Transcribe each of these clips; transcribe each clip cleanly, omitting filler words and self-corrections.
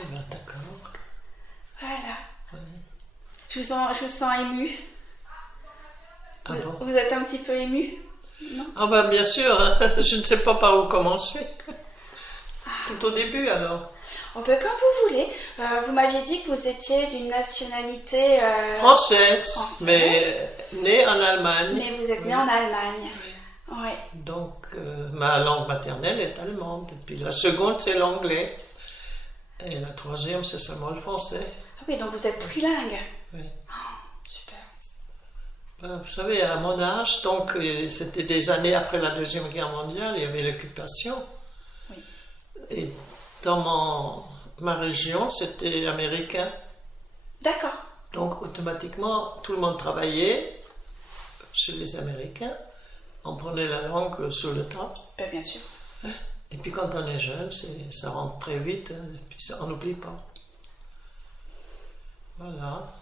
Eh ben, d'accord. Voilà. Ouais. Je vous sens émue. Ah bon? Vous êtes un petit peu émue? Non? Ah ben bien sûr, hein. Je ne sais pas par où commencer. Tout au début alors. On peut comme vous voulez. Vous m'aviez dit que vous étiez d'une nationalité Française, mais née en Allemagne. Mais vous êtes Oui. née en Allemagne. Oui. Oui. Donc ma langue maternelle est allemande. Et puis la seconde c'est l'anglais. Et la troisième c'est seulement le français. Ah oui, donc vous êtes trilingue. Oui. Super. Ben, vous savez, à mon âge, donc c'était des années après la Deuxième Guerre mondiale, il y avait l'occupation. Oui. Et dans ma région, c'était américain. D'accord. Donc automatiquement, tout le monde travaillait chez les Américains. On prenait la langue sur le tas. Ben, bien sûr. Et puis quand on est jeune, ça rentre très vite. Hein, et puis on n'oublie pas. Voilà.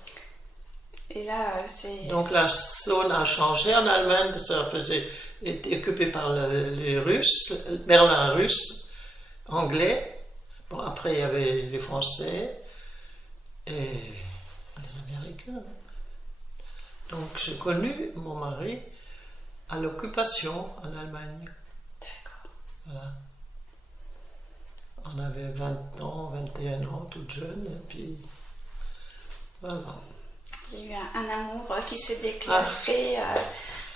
Et là, c'est... Donc la zone a changé en Allemagne. Ça était occupé par les Russes, Berlin russe, anglais. Bon, après, il y avait les Français et les Américains. Donc, j'ai connu mon mari à l'occupation en Allemagne. D'accord. Voilà. On avait 20 ans, 21 ans, toute jeune, et puis voilà. Il y a eu un amour qui s'est déclaré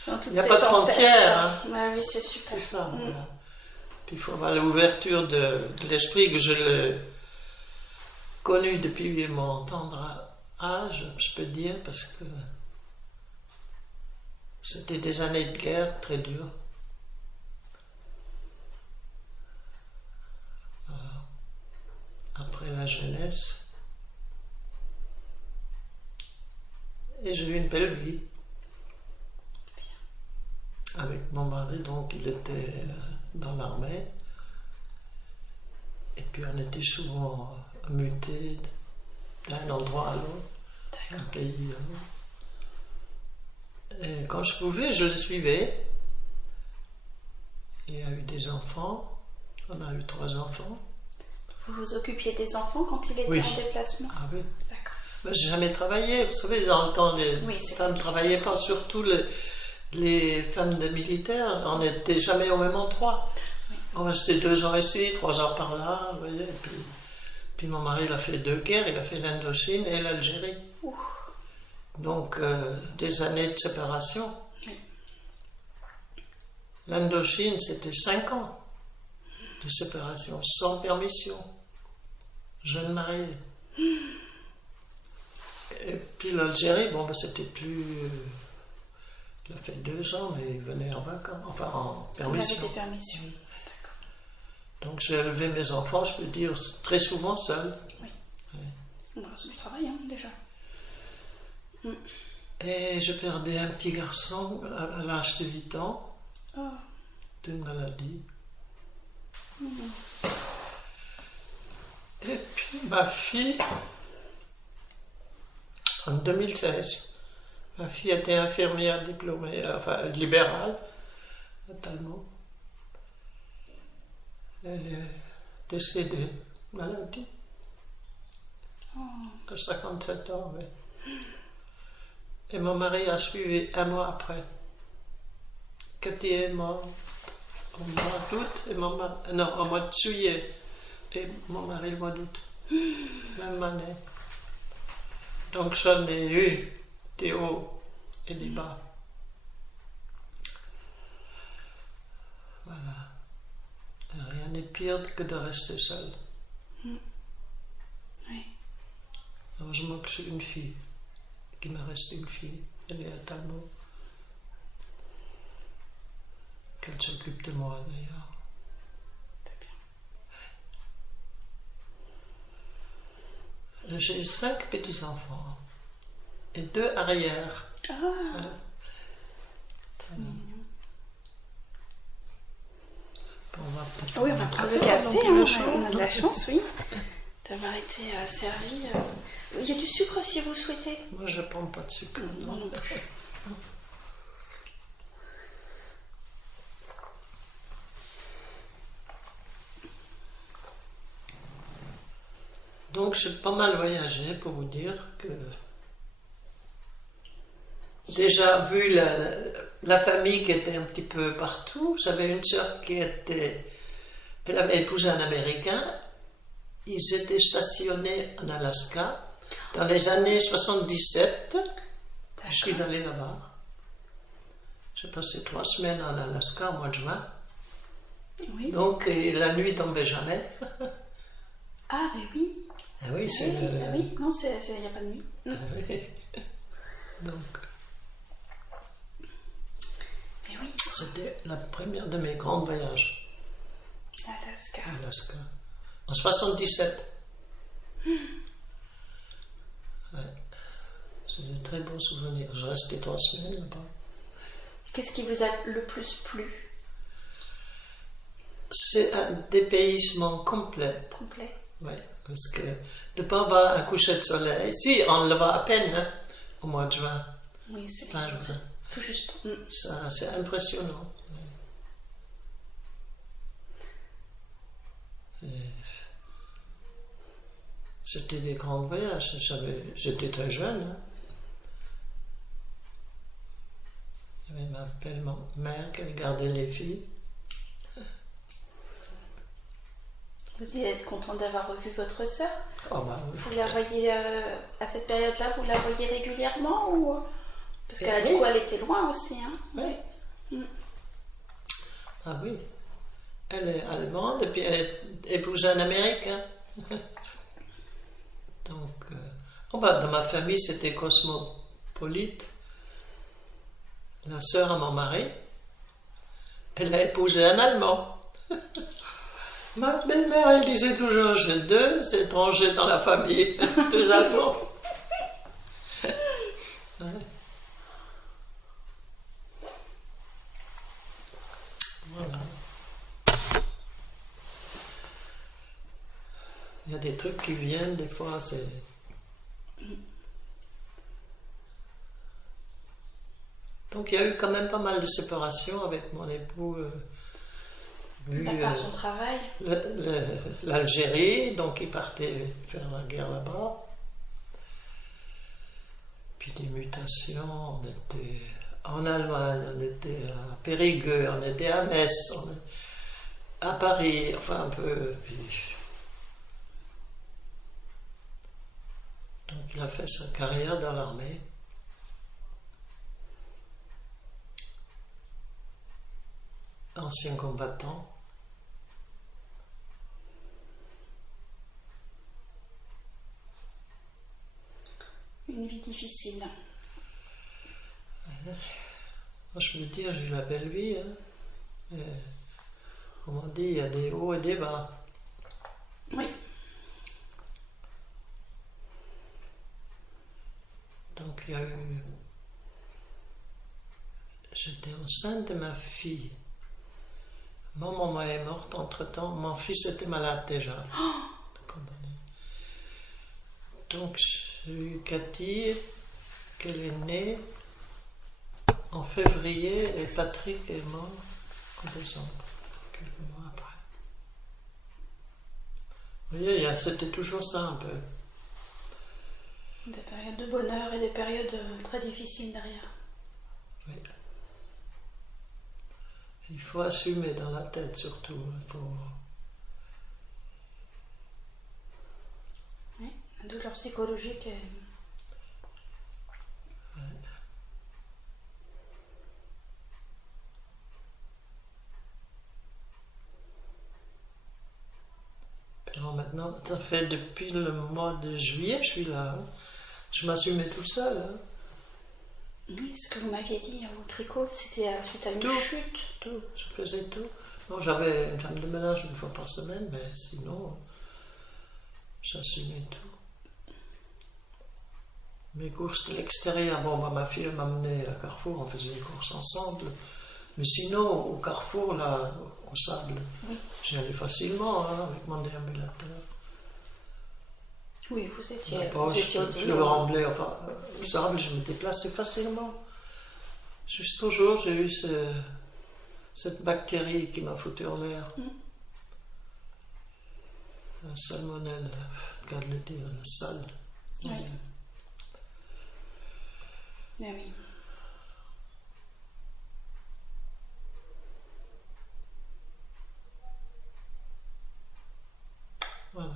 dans toute cette Il n'y a pas de tempête. frontières. Hein. Ouais, oui, c'est super. C'est ça. Voilà. Puis il faut avoir l'ouverture de l'esprit, que je l'ai connu depuis mon tendre âge, je peux dire, parce que c'était des années de guerre très dures. Voilà. Après la jeunesse. Et j'ai eu une belle vie. Avec mon mari, donc il était dans l'armée. Et puis on était souvent mutés d'un endroit à l'autre, d'un pays à l'autre. Et quand je pouvais, je le suivais. Il y a eu des enfants. On a eu 3 enfants. Vous vous occupiez des enfants quand il était Oui. en déplacement? Ah oui. D'accord. Ben, j'ai jamais travaillé. Vous savez, dans le temps, les femmes ne travaillaient pas, surtout les femmes de militaires. On n'était jamais au même endroit. Oui. On restait 2 ans ici, 3 ans par là. Vous voyez, et puis mon mari, il a fait 2 guerres. Il a fait l'Indochine et l'Algérie. Donc, des années de séparation. Oui. L'Indochine, c'était 5 ans de séparation, sans permission. Jeune mariée. Et puis l'Algérie, bon, ben, c'était plus... il a fait 2 ans, mais il venait en vacances, enfin en permission. Vous avez des permissions. Oui. Donc j'ai élevé mes enfants, je peux dire, très souvent seul. Oui. Oui. C'est du travail, hein, déjà. Et je perdais un petit garçon à l'âge de 8 ans, d'une maladie. Et puis ma fille, en 2016, ma fille était infirmière diplômée, enfin libérale, à Talmont. Elle est décédée de maladie. À 57 ans, oui. Et mon mari a suivi 1 mois après. Cathy est morte au mois d'août, et au mois de juillet. Et mon mari au mois d'août. Même année. Donc j'en ai eu des hauts et des bas. Voilà. Et rien n'est pire que de rester seul. Oui. Heureusement que j'ai une fille. Qu'il me reste une fille. Elle est à Talmont. Qu'elle s'occupe de moi d'ailleurs. C'est bien. J'ai 5 petits-enfants. Et 2 arrières. Ah. Voilà. Oui, on va prendre le café, on a de la chance, oui, d'avoir été servi. Il y a du sucre si vous souhaitez. Moi, je ne prends pas de sucre. Non plus. Donc j'ai pas mal voyagé pour vous dire que déjà vu la famille qui était un petit peu partout. J'avais une sœur elle avait épousé un Américain. Ils étaient stationnés en Alaska dans les années 77. Je suis allée là-bas. J'ai passé 3 semaines en Alaska au mois de juin. Oui. Donc la nuit tombait jamais. Ah, mais oui. Ah oui, c'est oui, non, il n'y a pas de nuit. Ah oui. Donc, Mais oui. c'était la première de mes grands voyages. Alaska. Alaska. En 77. Ouais. C'est des très beaux souvenirs. Je restais 3 semaines là-bas. Qu'est-ce qui vous a le plus plu? C'est un dépaysement complet. Complet. Oui, parce que de ne pas avoir un coucher de soleil. Si, on le voit à peine hein, au mois de juin. Oui, c'est tout juste. Ça, c'est impressionnant. C'était des grands voyages. J'étais très jeune. Hein. Il y avait ma belle-mère qui gardait les filles. Vous êtes content d'avoir revu votre sœur? Oh bah, oui. Vous la voyez à cette période-là, vous la voyez régulièrement ou... Parce que oui. Du coup, elle était loin aussi. Hein? Oui. Ah oui. Elle est allemande et puis elle est épousée un Américain. Donc, dans ma famille, c'était cosmopolite. La sœur à mon mari, elle a épousé un Allemand. Ma belle-mère, elle disait toujours, j'ai 2 étrangers dans la famille, 2 Allemands. Ouais. Voilà. Il y a des trucs qui viennent, des fois, c'est... Donc il y a eu quand même pas mal de séparations avec mon époux. Par son travail. L'Algérie, donc il partait faire la guerre là-bas. Puis des mutations, on était en Allemagne, on était à Périgueux, on était à Metz, à Paris, enfin un peu. Puis... Donc il a fait sa carrière dans l'armée. Ancien combattant. Une vie difficile. Moi, je peux dire, j'ai eu la belle vie. Hein. Comme on dit, il y a des hauts et des bas. Oui. Donc, il y a eu... J'étais enceinte de ma fille. Ma maman est morte entre-temps. Mon fils était malade déjà. Donc, j'ai eu Cathy, qu'elle est née en février, et Patrick est mort en décembre, quelques mois après. Vous voyez, c'était toujours ça un peu. Des périodes de bonheur et des périodes très difficiles derrière. Oui. Il faut assumer dans la tête surtout. Oui, la douleur psychologique est... Ouais. Alors maintenant, ça fait depuis le mois de juillet, je suis là. Hein. Je m'assumais tout seul. Hein. Oui, ce que vous m'aviez dit au tricot, c'était suite à une chute. Tout, je faisais tout. Bon, j'avais une femme de ménage 1 fois par semaine, mais sinon, j'assumais tout. Mes courses de l'extérieur, bon, ma fille m'amenait à Carrefour, on faisait les courses ensemble. Mais sinon, au Carrefour, là, au sable, oui. J'y allais facilement hein, avec mon déambulateur. Oui, vous étiez... Je le remblais, enfin, au sable, je me déplaçais facilement. Jusqu'au jour, j'ai eu cette bactérie qui m'a foutu en l'air. la salmonelle, regarde le dire, la salle. Oui. Oui. Voilà.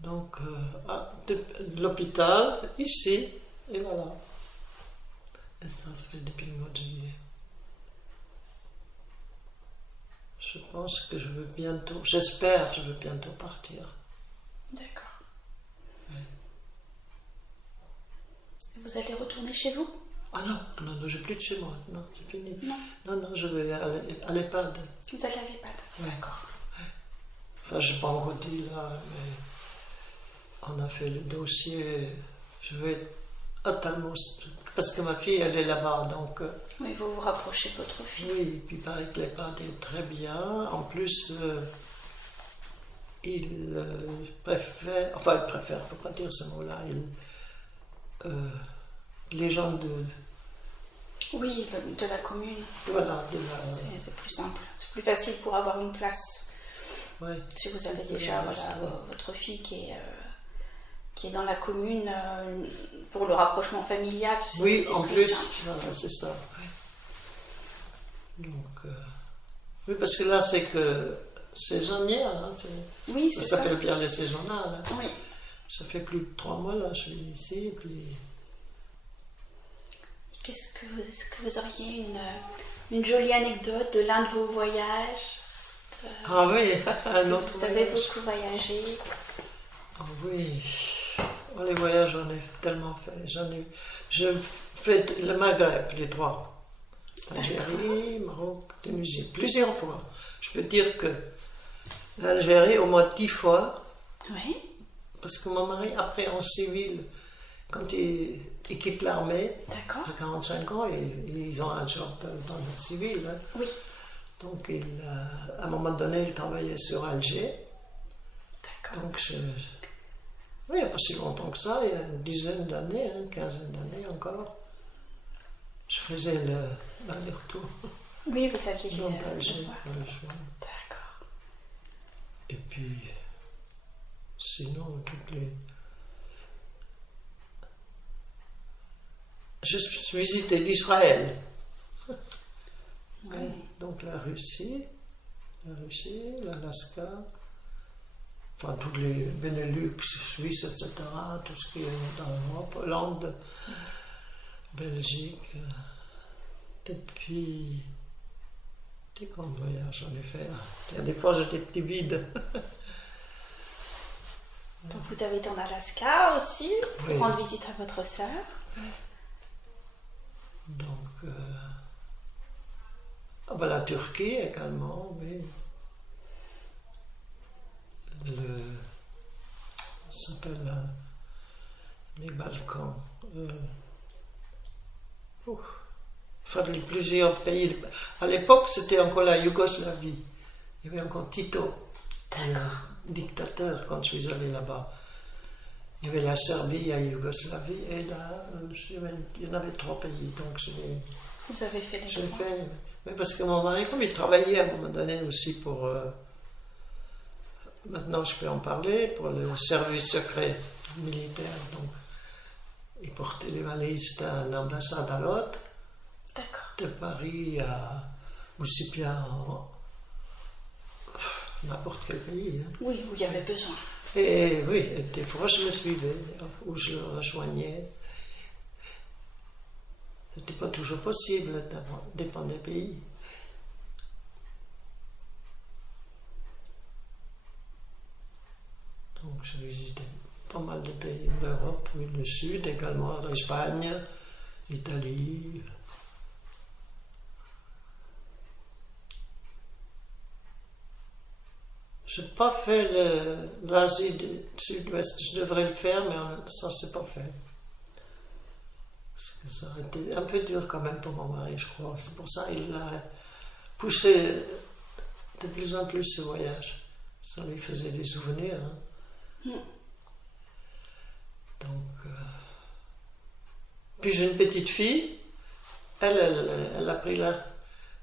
Donc, de l'hôpital, ici, et voilà. Et ça se fait depuis le mois de juillet. Je pense que je veux bientôt, j'espère que je veux bientôt partir. D'accord. Oui. Vous allez retourner chez vous? Ah non, je n'ai plus de chez moi. Non, c'est fini. Non. Non, je vais à l'EHPAD. Vous allez à l'EHPAD? Oui. D'accord. Enfin, je n'ai pas encore dit là, mais on a fait le dossier. Je vais à Talmos, parce que ma fille, elle est là-bas, donc... Oui, vous vous rapprochez de votre fille. Oui, et puis il paraît que l'EHPAD est très bien. En plus, il préfère... Enfin, il préfère, il ne faut pas dire ce mot-là. Les gens de... Oui, de la commune. Voilà, C'est plus simple. C'est plus facile pour avoir une place. Ouais. Si vous avez déjà votre fille qui est dans la commune, pour le rapprochement familial, c'est oui, plus en plus, simple. voilà, c'est ça. Ouais. Donc, oui, parce que là, c'est que saisonnière. Hein, oui, c'est ça. Ça s'appelle bien les saisonnières. Hein. Oui. Ça fait plus de 3 mois, là, je suis ici, et puis... Est-ce que vous auriez une jolie anecdote de l'un de vos voyages? Ah oui, un autre Vous avez voyage. beaucoup voyagé. Ah oui, oh, les voyages, j'en ai tellement fait. Je fais le Maghreb, les 3. Algérie, Maroc, Tunisie, plusieurs fois. Je peux dire que l'Algérie, au moins 10 fois. Oui. Parce que mon mari, après, en civil, quand il quitte l'armée, D'accord. à 45 ans, ils ont un job dans le civil. Hein. Oui. Donc, à un moment donné, il travaillait sur Alger. D'accord. Donc, oui, il n'y a pas si longtemps que ça, il y a une dizaine d'années, une quinzaine d'années encore, je faisais l'aller-retour Oui, vous aviez dans Alger pour le juin. D'accord. Et puis, sinon, je suis visité l'Israël. Oui. Donc la Russie, l'Alaska, enfin tous les Benelux, Suisse, etc., tout ce qui est dans l'Europe, Hollande, Belgique. Depuis des grands voyages, j'en ai fait. Il y a des fois, j'étais petit vide. Donc vous avez été en Alaska aussi, Oui. pour rendre visite à votre sœur. Donc, la Turquie également, oui. Ça s'appelle les Balkans. Enfin, plusieurs pays. À l'époque, c'était encore la Yougoslavie. Il y avait encore Tito, dictateur, quand je suis allé là-bas. Il y avait la Serbie, la Yougoslavie, et là, il y en avait 3 pays. Donc, vous avez fait les 3. J'ai fait, oui, parce que mon mari, comme il travaillait à un moment donné aussi pour... maintenant, je peux en parler, pour le service secret militaire. Donc, il portait les valises d'une ambassade à l'autre. D'accord. De Paris à aussi bien n'importe quel pays. Hein. Oui, où il y avait besoin. Et oui, des fois je le suivais, ou je le rejoignais. C'était pas toujours possible, dépend des pays. Donc je visitais pas mal de pays d'Europe, oui, le Sud également, l'Espagne, l'Italie. Je n'ai pas fait l'Asie du Sud-Ouest. Je devrais le faire, mais ça ne s'est pas fait. Parce que ça a été un peu dur quand même pour mon mari, je crois. C'est pour ça qu'il a poussé de plus en plus ce voyage. Ça lui faisait des souvenirs. Hein. Donc, puis j'ai une petite fille. Elle a pris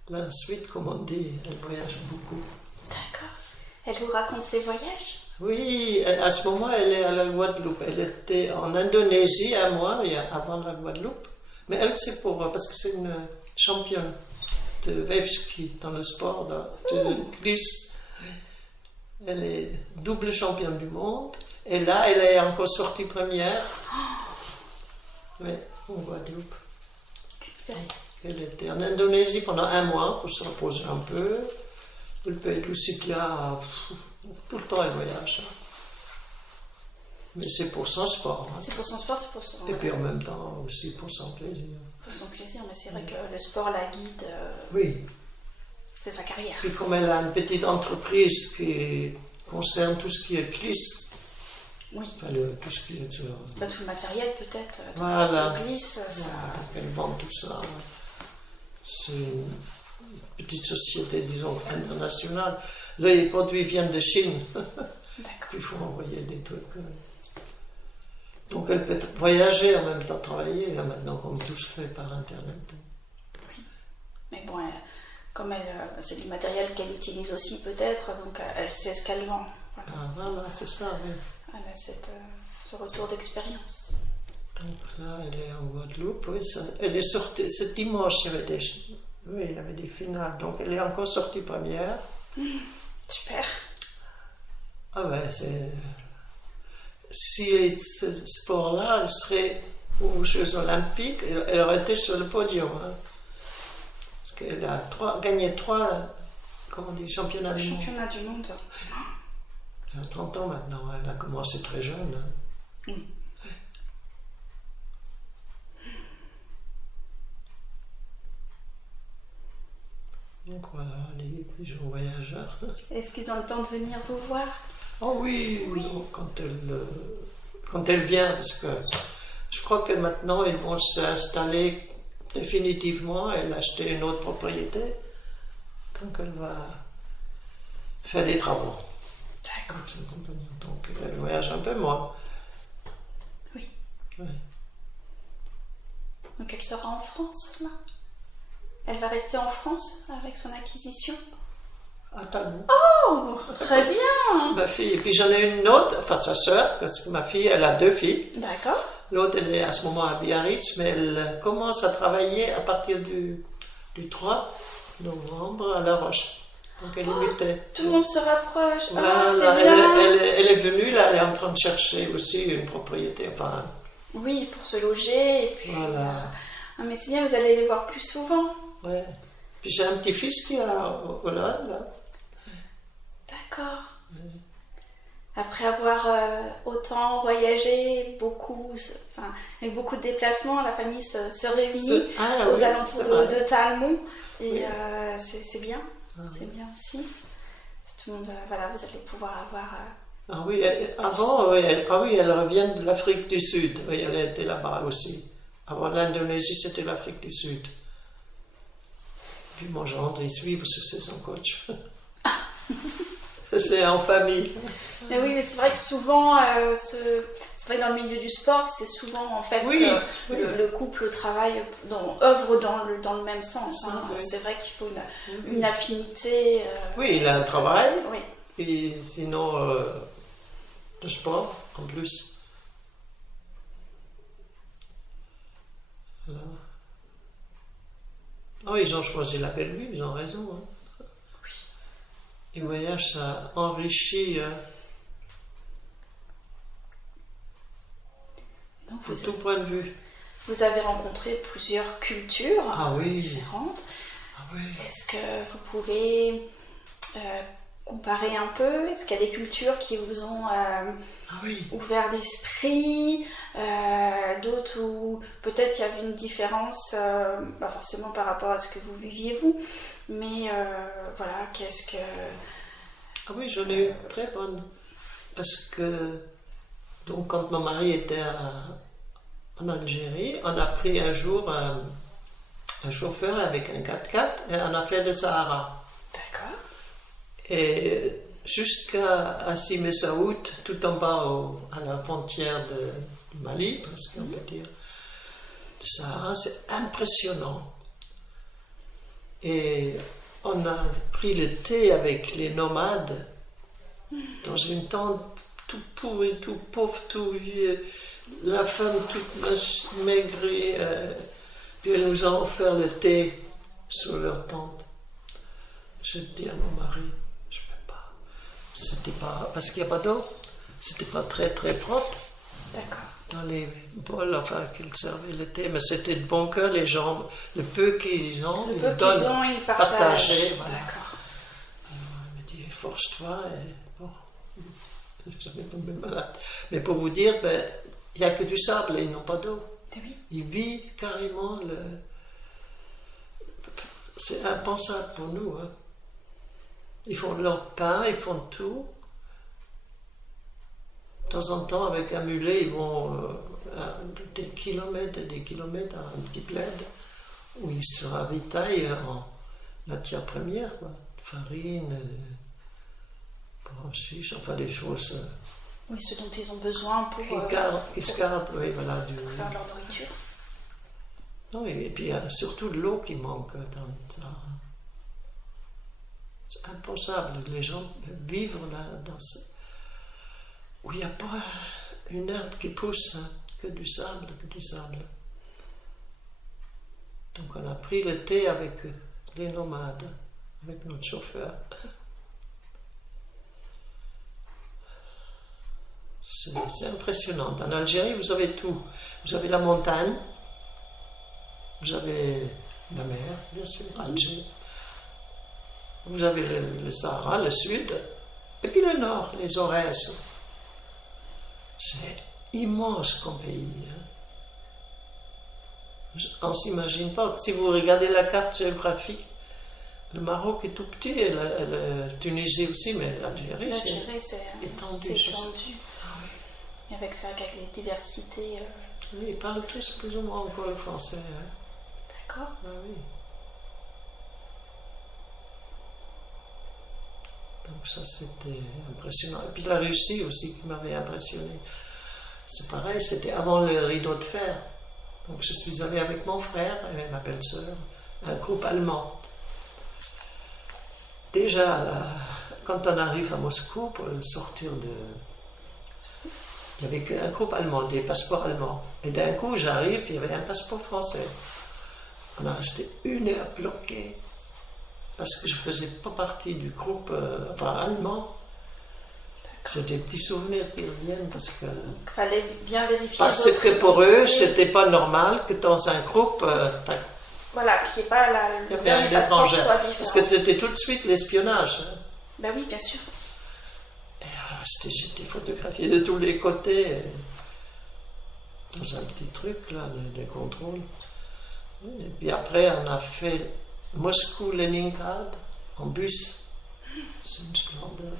la suite, comme on dit, elle voyage beaucoup. D'accord. Elle vous raconte ses voyages? Oui, à ce moment, elle est à la Guadeloupe. Elle était en Indonésie un mois avant la Guadeloupe. Mais elle, c'est parce que c'est une championne de wave ski dans le sport de glisse. Elle est double championne du monde. Et là, elle est encore sortie première. Oui, en Guadeloupe. Elle était en Indonésie pendant un mois pour se reposer un peu. Le pays de Lucidia, tout le temps elle voyage. Mais c'est pour son sport. Hein. C'est pour son sport, c'est pour son... Et puis en même temps aussi pour son plaisir. Pour son plaisir, mais c'est vrai que le sport la guide. Oui. C'est sa carrière. Puis comme elle a une petite entreprise qui concerne tout ce qui est glisse. Oui. Enfin, tout ce qui est... tout le matériel peut-être. Voilà. Glisse. Ça... Elle vend tout ça. C'est une petite société, disons, internationale. Là, les produits viennent de Chine. D'accord. Il faut envoyer des trucs. Donc elle peut voyager en même temps travailler, là, maintenant, comme tout se fait par Internet. Oui. Mais bon, comme c'est du matériel qu'elle utilise aussi peut-être, donc elle sait ce qu'elle vend. Voilà. Ah, voilà, c'est ça, oui. Elle a ce retour d'expérience. Donc là, elle est en Guadeloupe. Oui, elle est sortie, ce dimanche, il y avait des finales. Donc elle est encore sortie première. Super. Ah ouais, si ce sport-là serait aux Jeux Olympiques, elle aurait été sur le podium. Hein. Parce qu'elle a gagné 3 championnats du monde. Championnat du monde. Elle a 30 ans maintenant, elle a commencé très jeune. Hein. Mm. Donc voilà, les gens voyageurs. Est-ce qu'ils ont le temps de venir vous voir? Oh oui, quand elle vient, parce que je crois que maintenant ils vont s'installer définitivement, elle a acheté une autre propriété, donc elle va faire des travaux. D'accord. Avec son compagnon, donc elle voyage un peu moins. Oui. Oui. Donc elle sera en France, là? Elle va rester en France avec son acquisition? À Talbot. Oh, très bien. Ma fille, et puis j'en ai une autre, enfin sa sœur, parce que ma fille, elle a 2 filles. D'accord. L'autre, elle est à ce moment à Biarritz, mais elle commence à travailler à partir du 3 novembre à La Roche. Donc elle est mutée. Tout le monde se rapproche. Voilà, c'est bien. elle est venue, là, elle est en train de chercher aussi une propriété. Enfin, oui, pour se loger. Et puis, voilà. mais c'est bien, vous allez les voir plus souvent. Ouais. Puis j'ai un petit-fils qui est à Hollande, là. D'accord. Après avoir autant voyagé, avec beaucoup de déplacements, la famille se réunit aux alentours de Talmont. Et c'est bien. C'est bien aussi. Tout le monde, voilà, vous allez pouvoir avoir... Ah oui, avant, elle revient de l'Afrique du Sud. Oui, elle était là-bas aussi. Avant l'Indonésie, c'était l'Afrique du Sud. Puis mon gendre, il suit parce que c'est son coach. C'est en famille. Mais oui, mais c'est vrai que souvent, c'est vrai que dans le milieu du sport, c'est souvent en fait le couple travaille, œuvre dans le même sens. Hein. Oui. C'est vrai qu'il faut une affinité. Oui, il a un travail. Oui. Et sinon, le sport en plus. Voilà. Oh, ils ont choisi la belle vie, ils ont raison. Hein. Et le voyage, ça enrichit de tout point de vue. Vous avez rencontré plusieurs cultures différentes. Ah oui. Est-ce que vous pouvez comparer un peu? Est-ce qu'il y a des cultures qui vous ont ouvert l'esprit, d'autres où peut-être il y avait une différence, pas forcément par rapport à ce que vous viviez vous, mais voilà, qu'est-ce que... Ah oui, j'en ai eu très bonne. Parce que, donc, quand mon mari était en Algérie, on a pris un jour un chauffeur avec un 4x4 et on a fait le Sahara. D'accord. Et jusqu'à Simessaout, tout en bas à la frontière du Mali, presque on peut dire, le Sahara, c'est impressionnant. Et on a pris le thé avec les nomades dans une tente tout pourri, tout pauvre, tout vieux. La femme toute maigrée. Puis elle nous a offert le thé sur leur tente. Je dis à mon mari, je ne peux pas. C'était pas, parce qu'il n'y a pas d'eau. C'était pas très très propre. D'accord. Dans les bols, enfin, qu'ils servaient le thé. Mais c'était de bon cœur, les gens, le peu qu'ils ont, ils donnent, ils partagent. Voilà. D'accord. Alors, elle me dit, force-toi. Et bon, j'avais tombé malade. Mais pour vous dire, ben, il n'y a que du sable et ils n'ont pas d'eau. Oui. Ils vivent carrément le... C'est impensable pour nous. Hein. Ils font leur pain, ils font tout. De temps en temps, avec un mulet, ils vont des kilomètres et des kilomètres à un petit plaid où ils se ravitaillent en matière première, quoi. Farine, branchiche, enfin des choses... Oui, ce dont ils ont besoin pour... Ils se gardent, oui, voilà, pour faire leur nourriture. Non, et puis il y a surtout de l'eau qui manque dans ça. C'est impensable, les gens vivent là, dans ce... où il n'y a pas une herbe qui pousse, hein, que du sable. Donc on a pris le thé avec les nomades, avec notre chauffeur. C'est impressionnant. En Algérie, vous avez tout. Vous avez la montagne, vous avez la mer, bien sûr, Alger. Vous avez le Sahara, le sud, et puis le nord, les Aurès. C'est immense comme pays. Hein. On ne s'imagine pas. Si vous regardez la carte géographique, le Maroc est tout petit, et la Tunisie aussi, mais l'Algérie, c'est étendu. Et avec ça, avec les diversités. Oui, ils parlent tous plus ou moins encore le français. Hein. D'accord. Ah oui. Donc ça, c'était impressionnant. Et puis la Russie aussi qui m'avait impressionné. C'est pareil, c'était avant le rideau de fer. Donc je suis allé avec mon frère et ma belle-sœur, un groupe allemand. Déjà, quand on arrive à Moscou pour sortir de... Il n'y avait qu'un groupe allemand, des passeports allemands. Et d'un coup, j'arrive, il y avait un passeport français. On a resté 1 heure bloqué parce que je ne faisais pas partie du groupe allemand. C'est des petits souvenirs qui reviennent parce que... Il fallait bien vérifier. Parce que pour eux, c'était pas normal que dans un groupe... Voilà, qu'il n'y ait pas le dernier passeport soit différent. Parce que c'était tout de suite l'espionnage. Hein. Ben oui, bien sûr. J'étais photographié de tous les côtés, dans un petit truc, là, des contrôles. Et puis après, on a fait Moscou-Leningrad en bus. C'est une splendeur.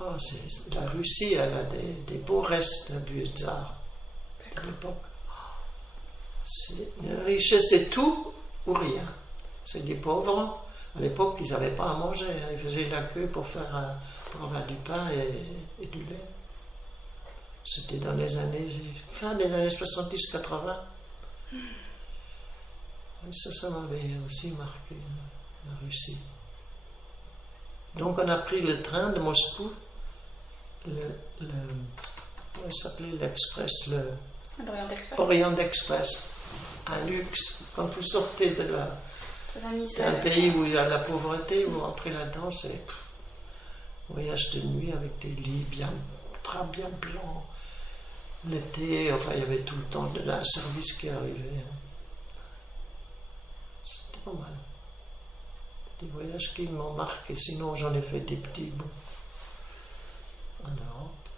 Oh, la Russie, elle a des beaux restes du tsar de l'époque. C'est une richesse, c'est tout ou rien. C'est des pauvres. À l'époque, ils n'avaient pas à manger. Ils faisaient la queue pour avoir du pain et du lait. C'était dans les années... fin des années 70-80. Ça m'avait aussi marqué, la Russie. Donc on a pris le train de Moscou, comment il s'appelait l'express, l'Orient Express. Orient Express, un luxe. Quand vous sortez de c'est un pays où il y a la pauvreté, vous entrez là-dedans, c'est un voyage de nuit avec des lits bien blancs. L'été, enfin il y avait tout le temps un service qui arrivait. C'était pas mal. Des voyages qui m'ont marqué, sinon j'en ai fait des petits bouts en Europe.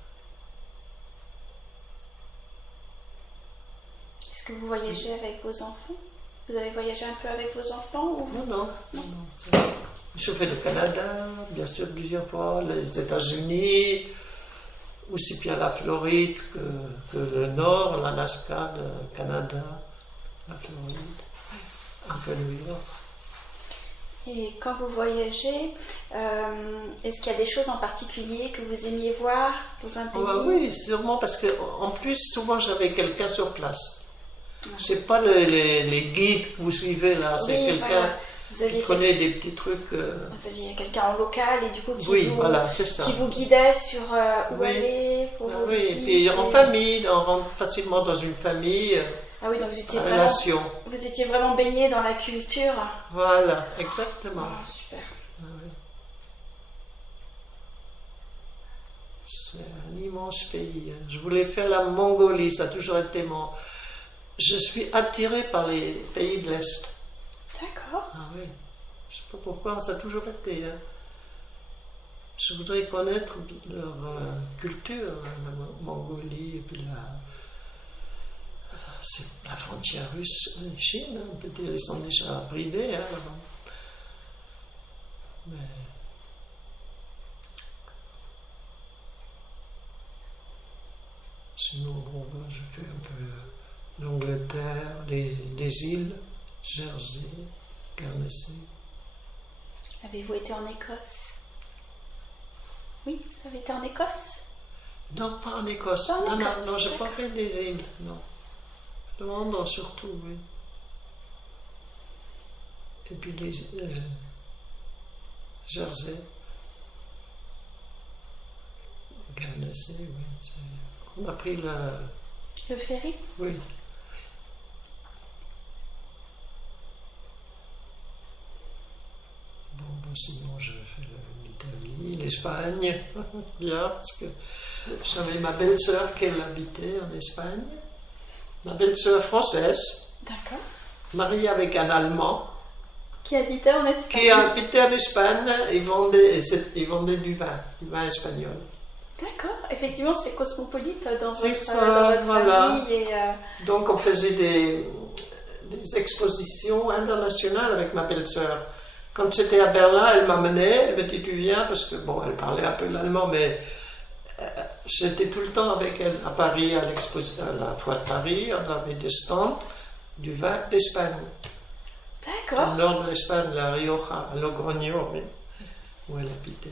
Est-ce que vous voyagez avec vos enfants? Vous avez voyagé un peu avec vos enfants ou... Non. Je fais le Canada, bien sûr, plusieurs fois, les États-Unis, aussi bien la Floride que le Nord, l'Alaska, le Canada, la Floride, un peu New York. Et quand vous voyagez, est-ce qu'il y a des choses en particulier que vous aimiez voir dans un pays? Oui, sûrement, parce qu'en plus, souvent j'avais quelqu'un sur place. C'est pas les guides que vous suivez là, c'est quelqu'un qui prenait des petits trucs. Vous aviez quelqu'un en local et du coup qui vous guidait sur où aller pour vos visites. Et puis en famille, on rentre facilement dans une famille. Ah oui, donc vous étiez vraiment baigné dans la culture. Voilà, exactement. Super. Ah, oui. C'est un immense pays. Je voulais faire la Mongolie, ça a toujours été mon... Je suis attirée par les pays de l'Est. D'accord. Ah oui. Je ne sais pas pourquoi, ça a toujours été. Je voudrais connaître leur culture, la Mongolie, et puis c'est la frontière russe et Chine, on peut dire, ils sont déjà bridés là-bas. Mais sinon, bon, je fais un peu l'Angleterre, les îles, Jersey, Guernsey. Avez-vous été en Écosse? Oui, vous avez été en Écosse? Non, pas en Écosse. Non, je n'ai pas fait des îles, non. Londres surtout, oui. Et puis les Jersey, Guernsey, oui. On a pris le ferry? Oui. Bon, sinon je fais l'Italie, l'Espagne, bien, parce que j'avais ma belle-sœur qui habitait en Espagne. Ma belle-sœur française, mariée avec un Allemand, qui habitait en Espagne. Qui habitait en Espagne, ils vendaient du vin espagnol. D'accord, effectivement c'est cosmopolite dans votre famille. Et Donc on faisait des expositions internationales avec ma belle-sœur. Quand c'était à Berlin, elle m'amenait, elle me dit tu viens, parce que bon, elle parlait un peu l'allemand, mais... J'étais tout le temps avec elle à Paris, à la foire de Paris, on avait des stands du vin d'Espagne. D'accord. Dans le nord de l'Espagne, la Rioja, à Logroño, oui, où elle habitait.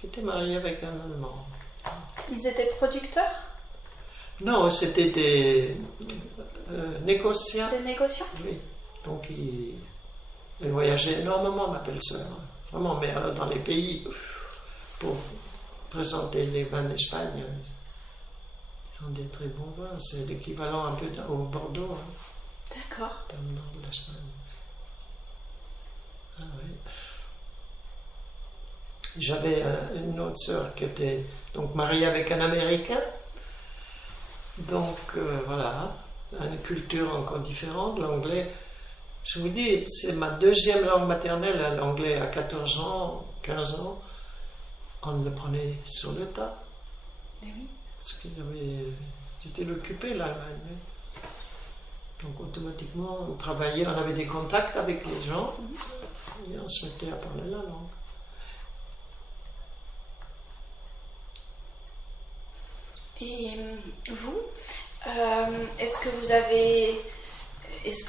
J'étais mariée avec un Allemand. Ils étaient producteurs? Non, c'était des négociants. Des négociants? Oui. Donc, ils voyageaient énormément, ma belle-sœur. Vraiment, mais alors, dans les pays, pour présenter les vins d'Espagne. Ils ont des très bons vins. C'est l'équivalent un peu au Bordeaux. D'accord. Dans le nord de l'Espagne. Ah oui. J'avais une autre sœur qui était donc mariée avec un Américain. Donc voilà, une culture encore différente. L'anglais, je vous dis, c'est ma deuxième langue maternelle, l'anglais à 14 ans, 15 ans. On le prenait sur le tas. Oui. Parce qu'il y avait... J'étais occupé, l'Allemagne. Oui. Donc automatiquement, on travaillait, on avait des contacts avec les gens, et on se mettait à parler la langue. Et vous, est-ce que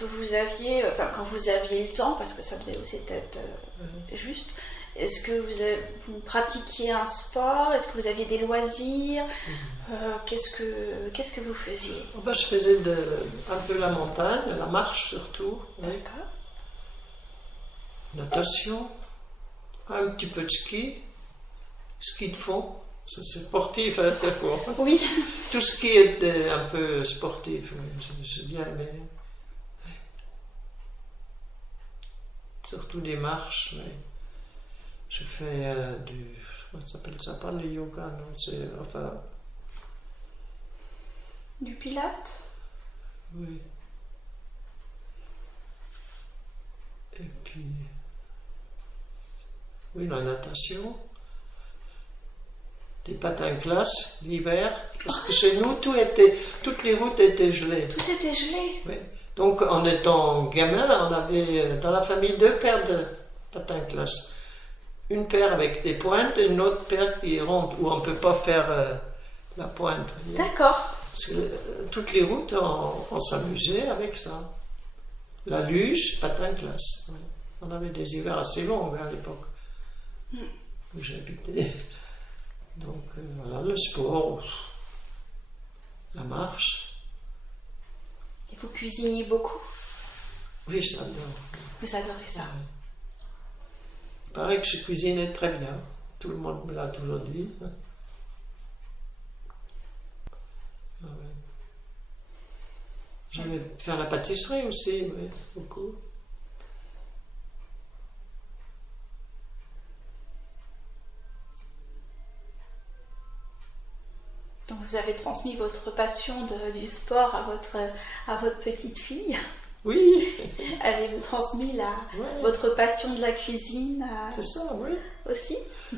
vous aviez, enfin quand vous aviez le temps, parce que ça devait aussi être juste, est-ce que vous pratiquiez un sport? Est-ce que vous aviez des loisirs? Qu'est-ce que vous faisiez? Je faisais un peu la montagne, la marche surtout. D'accord. Natation, un petit peu de ski de fond. C'est sportif, hein, c'est fort. Oui. Tout ce qui est un peu sportif, j'ai bien aimé. Surtout des marches. Oui. Je fais comment ça s'appelle ça? Pas le yoga, non, c'est enfin. Du pilates? Oui. Et puis. Oui, la natation. Des patins glace l'hiver. Parce que chez nous, toutes les routes étaient gelées. Tout était gelé? Oui. Donc, en étant gamin, on avait dans la famille 2 paires de patins glace. Une paire avec des pointes et une autre paire qui est ronde, où on ne peut pas faire la pointe. D'accord. Parce que toutes les routes, on s'amusait avec ça. La luge, patin glace. Oui. On avait des hivers assez longs à l'époque où j'habitais. Donc voilà, le sport, la marche. Et vous cuisinez beaucoup? Oui, j'adore. Vous adorez ça? Ouais. Il paraît que je cuisinais très bien. Tout le monde me l'a toujours dit. Ah ouais. J'aimais faire la pâtisserie aussi, oui, beaucoup. Donc vous avez transmis votre passion du sport à votre petite fille. Oui. Avez-vous transmis Ouais. votre passion de la cuisine C'est ça, oui. aussi?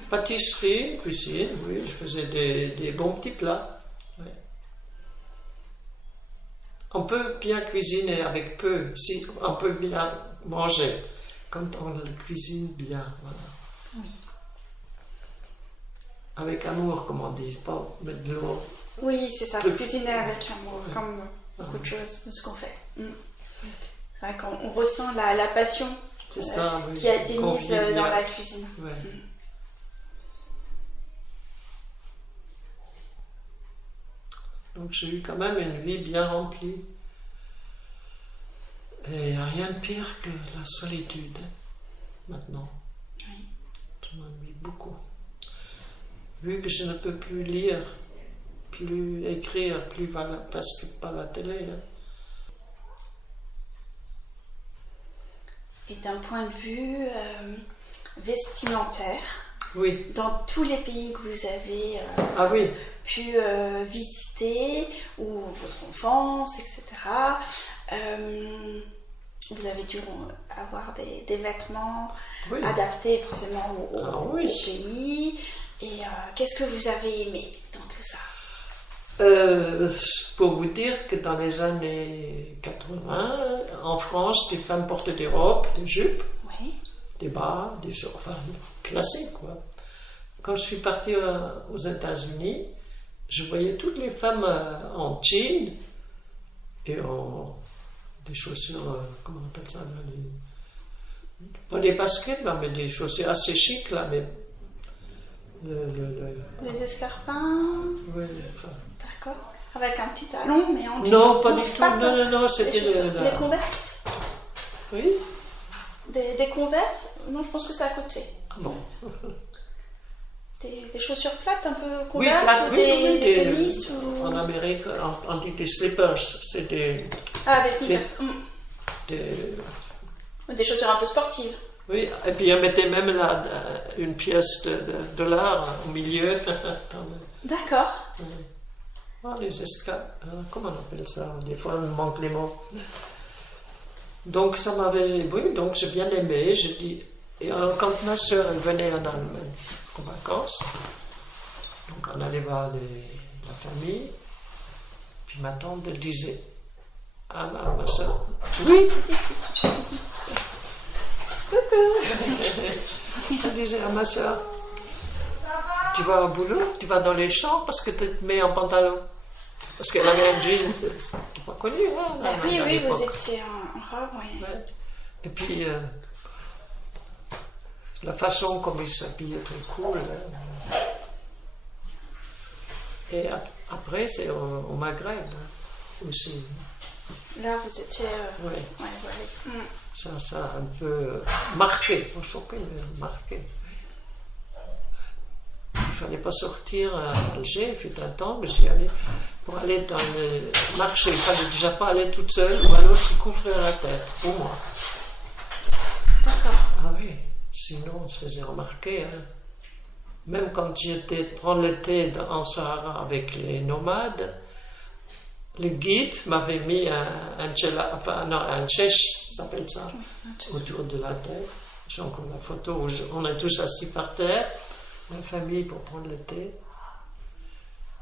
Pâtisserie, cuisine, oui, je faisais des bons petits plats. Ouais. On peut bien cuisiner avec peu, si on peut bien manger, quand on le cuisine bien. Voilà. Oui. Avec amour, comme on dit, pas mettre de l'eau. Oui, c'est ça, cuisiner avec amour, comme beaucoup de choses de ce qu'on fait. C'est vrai qu'on ressent la passion ça, oui, qui a été mise dans la cuisine. Ouais. Donc j'ai eu quand même une vie bien remplie. Et il n'y a rien de pire que la solitude, maintenant. Oui. Ça m'ennuie beaucoup. Vu que je ne peux plus lire, plus écrire, plus parce que pas la télé. Et d'un point de vue vestimentaire, oui. Dans tous les pays que vous avez pu visiter, ou votre enfance, etc., vous avez dû avoir des vêtements adaptés forcément au pays. Et qu'est-ce que vous avez aimé dans tout ça? Pour vous dire que dans les années 80, en France, les femmes portaient des robes, des jupes, des bas, des shorts, enfin classiques quoi. Quand je suis partie aux États-Unis, je voyais toutes les femmes en jeans et en des chaussures, comment on appelle ça là, pas des baskets là, mais des chaussures assez chic là, mais les escarpins. Oui, enfin. D'accord. Avec un petit talon, mais en jean. Non, pas du tout. Non, c'était les Converse. Oui. Des Converse. Non, je pense que c'est à côté. Ah bon. Des chaussures plates, un peu Converse, oui, plates, ou des tennis ou... En Amérique, on dit des slippers. C'est des... Ah, des slippers. Des chaussures un peu sportives. Oui, et puis on mettait même là une pièce de dollar au milieu. D'accord. Oh, les escapes, comment on appelle ça? Des fois, on me manque les mots. Donc, ça m'avait... Oui, donc j'ai bien aimé. Je dis... Et quand ma soeur, elle venait en Allemagne en vacances, donc on allait voir la famille, puis ma tante, elle disait à ma soeur, oui, elle disait à ma soeur, tu vas au boulot, tu vas dans les champs parce que tu te mets en pantalon. Parce qu'elle avait un jean, c'est pas connu. Hein, oui, vous étiez en robe, oui. Ouais. Et puis, la façon comme il s'habillait très cool. Hein. Et après, c'est au Maghreb aussi. Là, vous étiez... Oui. Ça a un peu marqué, pas choqué, mais marqué. Il ne fallait pas sortir à Alger, il fut un temps, mais j'y allais pour aller dans le marché. Il ne fallait déjà pas aller toute seule ou alors se couvrir la tête, pour moi. D'accord. Ah oui, sinon on se faisait remarquer. Hein. Même quand j'étais prendre le thé en Sahara avec les nomades, le guide m'avait mis un chèche, ça s'appelle ça, autour de la tête. J'ai encore la photo où on est tous assis par terre. La famille pour prendre le thé.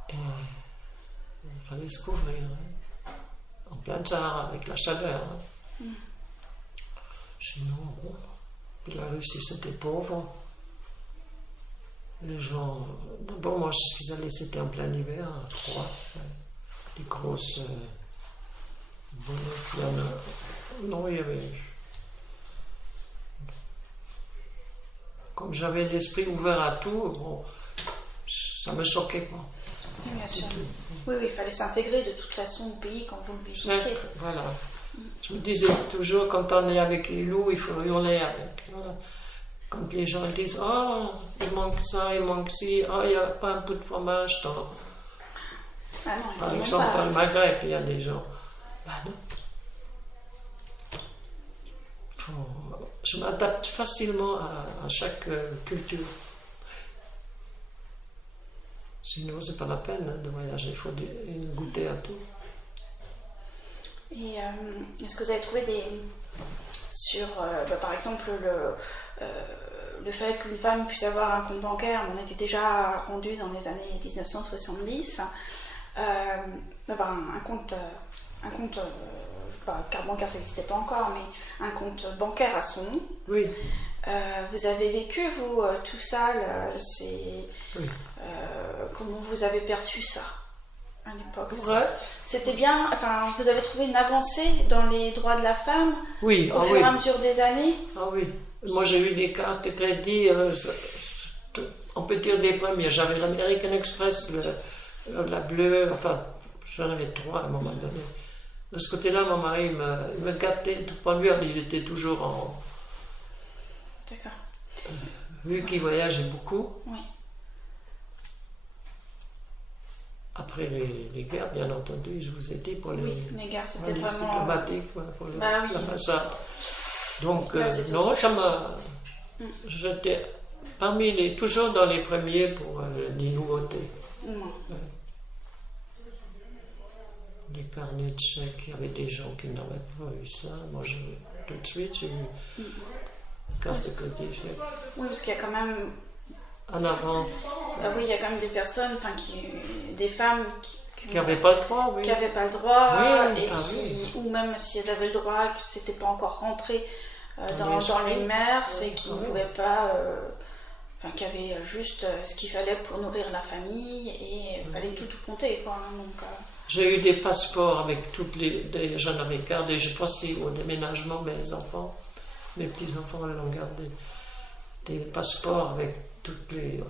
Et il fallait se couvrir. Hein. En plein Sahara, avec la chaleur. Hein. Sinon, bon. Puis la Russie, c'était pauvre. Les gens. Bon, moi, je suis allé, c'était en plein hiver, froid. Ouais. Des grosses. Non, il y avait. Comme j'avais l'esprit ouvert à tout, bon, ça me choquait pas. Oui, bien sûr. Oui, il fallait s'intégrer de toute façon au pays quand vous le visitez. Voilà. Je me disais toujours, quand on est avec les loups, il faut hurler avec. Voilà. Quand les gens disent, oh, il manque ça, il manque ci, oh, il n'y a pas un peu de fromage dans... Ah non, par exemple, dans le Maghreb, il y a des gens. Ben non. Je m'adapte facilement à chaque culture. Sinon, c'est pas la peine de voyager, il faut goûter à tout. Et est-ce que vous avez trouvé par exemple, le fait qu'une femme puisse avoir un compte bancaire, on était déjà rendu dans les années 1970, un compte carte bancaire, ça n'existait pas encore, mais un compte bancaire à son nom. Oui. Vous avez vécu, vous, tout ça, oui. Comment vous avez perçu ça à l'époque? Ouais. C'était bien, enfin, vous avez trouvé une avancée dans les droits de la femme au fur et à mesure des années? Ah oui. Moi, j'ai eu des cartes de crédit, on peut dire des premières. J'avais l'American Express, la bleue, enfin, j'en avais 3 à un moment donné. De ce côté-là, mon mari me gâtait. De point de vue, il était toujours en... D'accord. Vu qu'il voyageait beaucoup. Oui. Après les guerres, bien entendu, je vous ai dit, pour les guerres, c'était vraiment... diplomatiques, pour l'ambassade. Donc, non, ça m'a... J'étais toujours dans les premiers pour les nouveautés. Ouais. Les carnets de chèques, il y avait des gens qui n'auraient pas eu ça. Moi, tout de suite, j'ai eu carte de crédit chèque. Oui, parce qu'il y a quand même... En avance. Oui, il y a quand même des personnes, des femmes qui n'avaient pas le droit, oui. Qui n'avaient pas le droit, oui, ou même si elles avaient le droit, que c'était pas encore rentré dans les mœurs et qui ne pouvaient pas... qui avaient juste ce qu'il fallait pour nourrir la famille et il fallait tout compter, quoi. Donc, j'ai eu des passeports avec j'en avais gardé, j'ai passé au déménagement, mes petits-enfants l'ont gardé. Des passeports avec des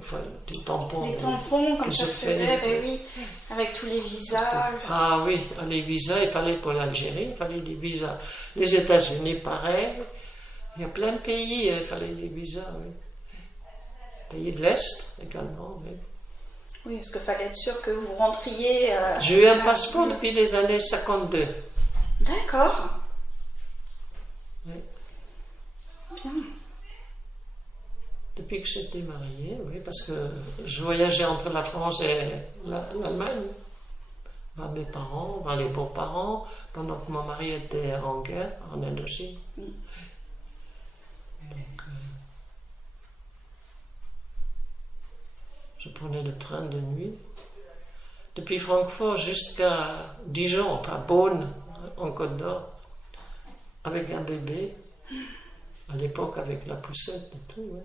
tampons. Des tampons, comme ça se faisait, oui, avec tous les visas. Ah oui, les visas, il fallait pour l'Algérie, il fallait des visas. Les États-Unis, pareil. Il y a plein de pays, il fallait des visas, oui. Pays de l'Est également, oui. Oui, parce qu'il fallait être sûr que vous rentriez... J'ai eu un passeport depuis les années 52. D'accord. Oui. Bien. Depuis que j'étais mariée, oui, parce que je voyageais entre la France et l'Allemagne. Mes parents, les beaux-parents, pendant que mon mari était en guerre, en Indochine. Donc, je prenais le train de nuit. Depuis Francfort jusqu'à Dijon, enfin Beaune, en Côte d'Or, avec un bébé. À l'époque, avec la poussette et tout, ouais.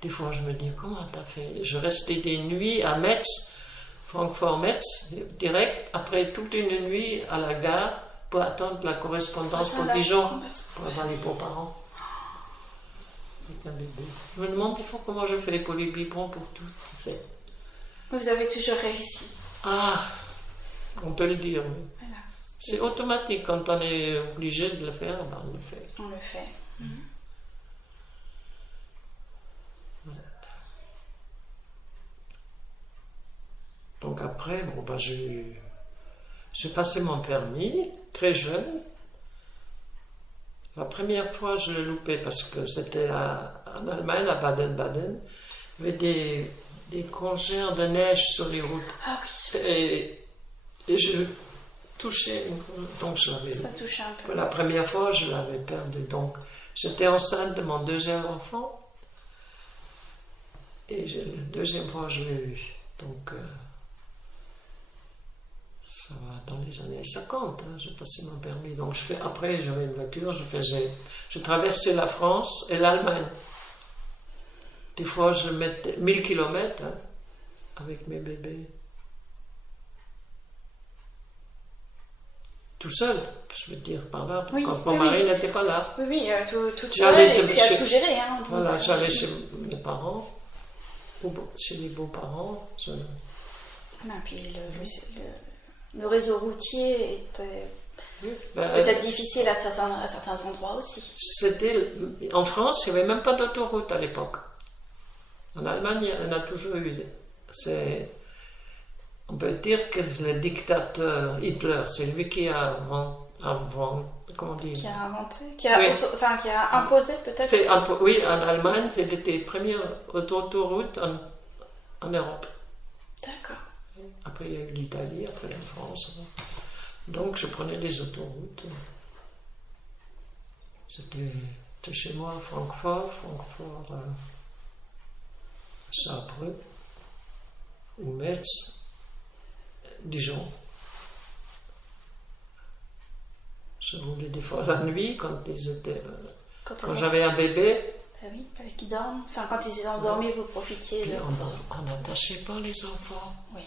Des fois, je me dis, comment t'as fait? Je restais des nuits à Metz, Francfort-Metz, direct, après toute une nuit à la gare pour attendre la correspondance pour Dijon, pour avoir les beaux-parents. Avec un bébé. Je me demande des fois comment je fais pour les biberons, pour tous. Vous avez toujours réussi. Ah, on peut le dire, oui. Voilà. C'est automatique, quand on est obligé de le faire, on le fait. On le fait. Donc après, j'ai passé mon permis, très jeune. La première fois, je l'ai loupé parce que c'était en Allemagne, à Baden-Baden. Il y avait des congères de neige sur les routes. Ah oui. Et je touchais, donc je l'avais... Ça touchait un peu. Pour la première fois, je l'avais perdu. Donc, j'étais enceinte de mon deuxième enfant. Et la deuxième fois, je l'ai eu. Donc... ça va dans les années 50, j'ai passé mon permis. Donc après, j'avais une voiture, je traversais la France et l'Allemagne. Des fois, je mettais 1000 km avec mes bébés. Tout seul, je veux dire, par là, quand mon mari n'était pas là. Oui, tout seul, et puis à tout gérer. Voilà, j'allais chez mes parents, chez les beaux-parents. Et puis le réseau routier était peut-être difficile à certains endroits aussi. En France, il n'y avait même pas d'autoroute à l'époque. En Allemagne, on a toujours eu. On peut dire que le dictateur Hitler, c'est lui qui a comment dire, qui a inventé, qui a imposé peut-être. Oui, en Allemagne, c'était les premières autoroutes en Europe. D'accord. Après, il y a eu l'Italie, après la France. Donc, je prenais les autoroutes. C'était chez moi, Francfort, Saarbrück, ou Metz, Dijon. Je roulais des fois la nuit quand j'avais un bébé. Ah oui, il fallait qu'ils dorment. Enfin, quand ils étaient endormis, vous profitiez de... On n'attachait pas les enfants. Oui,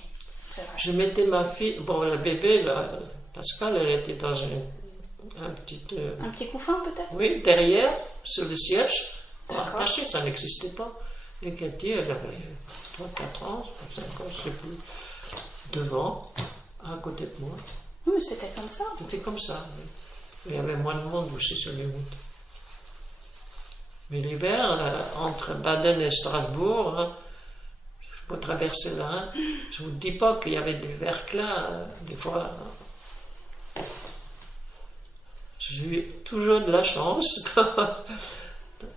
c'est vrai. Je mettais ma fille... Bon, le bébé, là, Pascal, elle était dans un petit... Un petit couffin, peut-être? Oui, derrière, sur le siège. Pour attacher, ça n'existait pas. Et Cathy, elle avait 3-4 ans, 5 ans, je ne sais plus, devant, à côté de moi. Oui, c'était comme ça. C'était comme ça, oui. Il y avait moins de monde aussi sur les routes. Mais l'hiver, entre Baden et Strasbourg, pour traverser le Rhin, je ne vous dis pas qu'il y avait des verglas, des fois. J'ai eu toujours de la chance.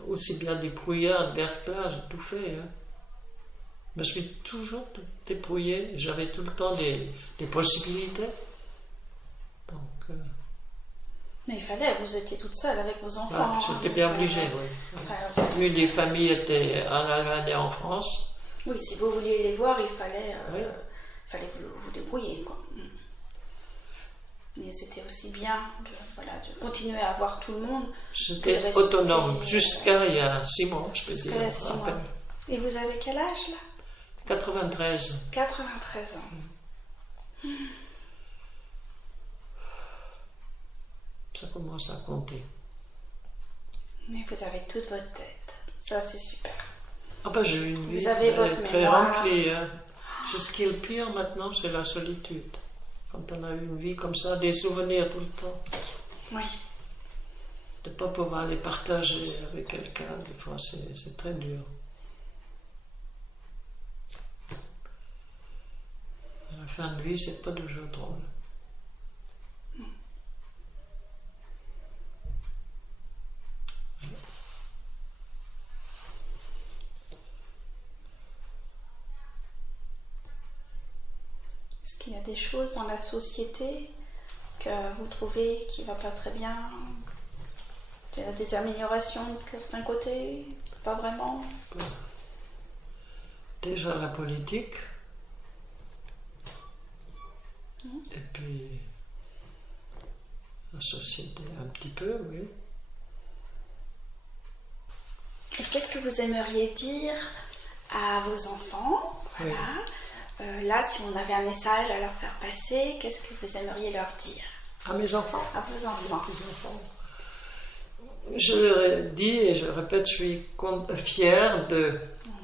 Aussi bien des brouillards, des verglas, j'ai tout fait. Je me suis toujours débrouillé. J'avais tout le temps des possibilités. Donc, mais il fallait, vous étiez toute seule avec vos enfants. J'étais bien obligée, oui. Plus les familles étaient en Allemagne et en France. Oui, si vous vouliez les voir, il fallait vous débrouiller, quoi. Et c'était aussi bien de continuer à voir tout le monde. J'étais autonome jusqu'à il y a 6 mois, je peux dire. Jusqu'à 6 mois. Et vous avez quel âge, là? 93. 93 ans. Ça commence à compter. Mais vous avez toute votre tête. Ça, c'est super. Ah ben, j'ai une vie très remplie. C'est ce qui est le pire maintenant, c'est la solitude. Quand on a eu une vie comme ça, des souvenirs tout le temps. Oui. De ne pas pouvoir les partager avec quelqu'un, des fois, c'est très dur. À la fin de vie, c'est pas toujours drôle. Est-ce qu'il y a des choses dans la société que vous trouvez qui ne va pas très bien? Il y a des améliorations d'un côté? Pas vraiment? Déjà la politique. Et puis la société un petit peu, oui. Et qu'est-ce que vous aimeriez dire à vos enfants? Voilà. Oui. Là, si on avait un message à leur faire passer, qu'est-ce que vous aimeriez leur dire? À mes enfants? À vos enfants. À tes enfants. Je leur ai dit, et je le répète, je suis fière de...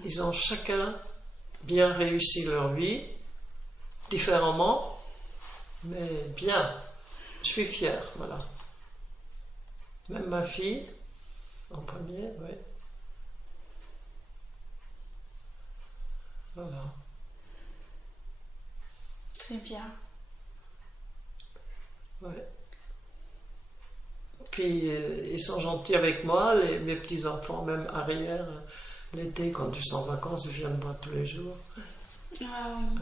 Ils ont chacun bien réussi leur vie, différemment, mais bien. Je suis fière, voilà. Même ma fille, en premier, oui. Voilà. C'est bien. Ouais. Puis ils sont gentils avec moi, mes petits-enfants, même arrière. L'été, quand ils sont en vacances, ils viennent voir tous les jours. Ah oui.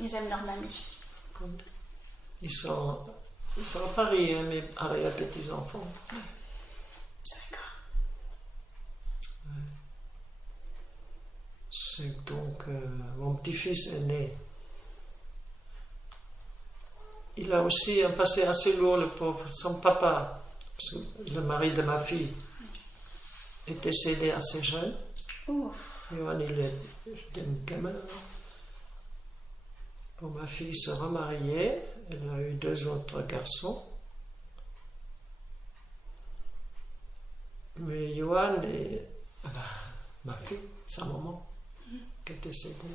Ils aiment leur mamie. Ils sont à Paris, mes arrière-petits-enfants. D'accord. Ouais. C'est donc mon petit-fils aîné. Il a aussi un passé assez lourd, le pauvre. Son papa, le mari de ma fille, est décédé assez jeune. Ouf. Johan, il était gamin. Bon, ma fille se remariait. Elle a eu 2 autres garçons. Mais Johan et ma fille, sa maman, qui est décédée.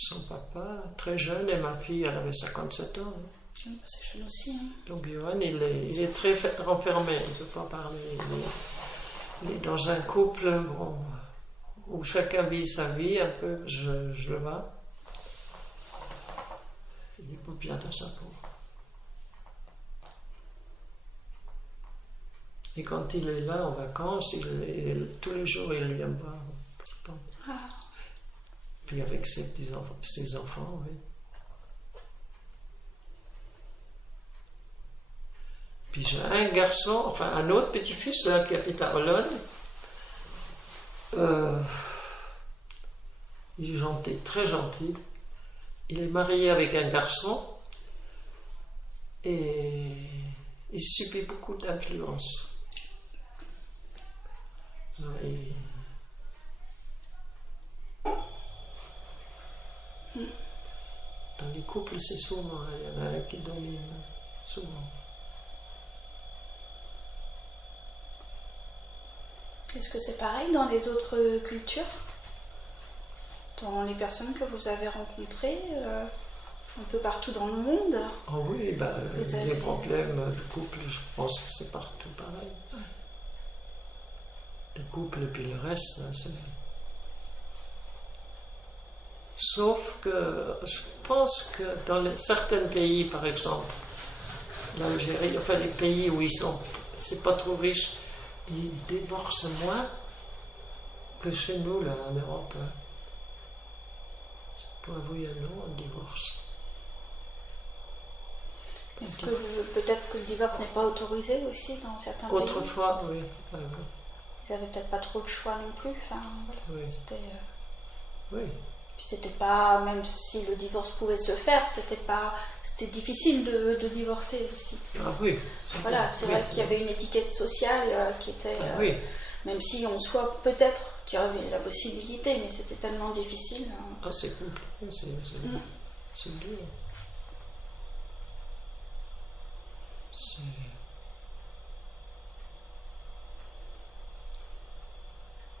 son papa, très jeune, et ma fille, elle avait 57 ans. C'est jeune aussi. Hein. Donc Johan, il est très renfermé, il ne peut pas parler. Il est dans un couple bon, où chacun vit sa vie, un peu, je le vois. Il n'est pas bien dans sa peau. Et quand il est là en vacances, tous les jours, il vient me voir. Ah. Puis avec ses enfants, oui. Puis j'ai un garçon, enfin un autre petit-fils là qui habite à Hollande. Il est gentil, très gentil. Il est marié avec un garçon et il subit beaucoup d'influence. Dans les couples, c'est souvent, il y en a un qui domine, souvent. Est-ce que c'est pareil dans les autres cultures? Dans les personnes que vous avez rencontrées un peu partout dans le monde? Oh oui, les problèmes de couple, je pense que c'est partout pareil. Le couple et puis le reste, c'est... Sauf que je pense que dans certains pays, par exemple, l'Algérie, enfin les pays où c'est pas trop riche, ils divorcent moins que chez nous, là, en Europe. Pour avouer un non, on divorce. Est-ce que peut-être que le divorce n'est pas autorisé aussi dans certains pays? Autrefois, oui. Ils n'avaient peut-être pas trop le choix non plus. Enfin, voilà. Oui. C'était, oui. Puis c'était pas, même si le divorce pouvait se faire, c'était difficile de divorcer aussi. Ah oui. Voilà, c'est vrai qu'il y avait une étiquette sociale qui était, oui. Même si on soit peut-être qu'il y avait la possibilité, mais c'était tellement difficile. Ah, c'est compliqué, c'est dur.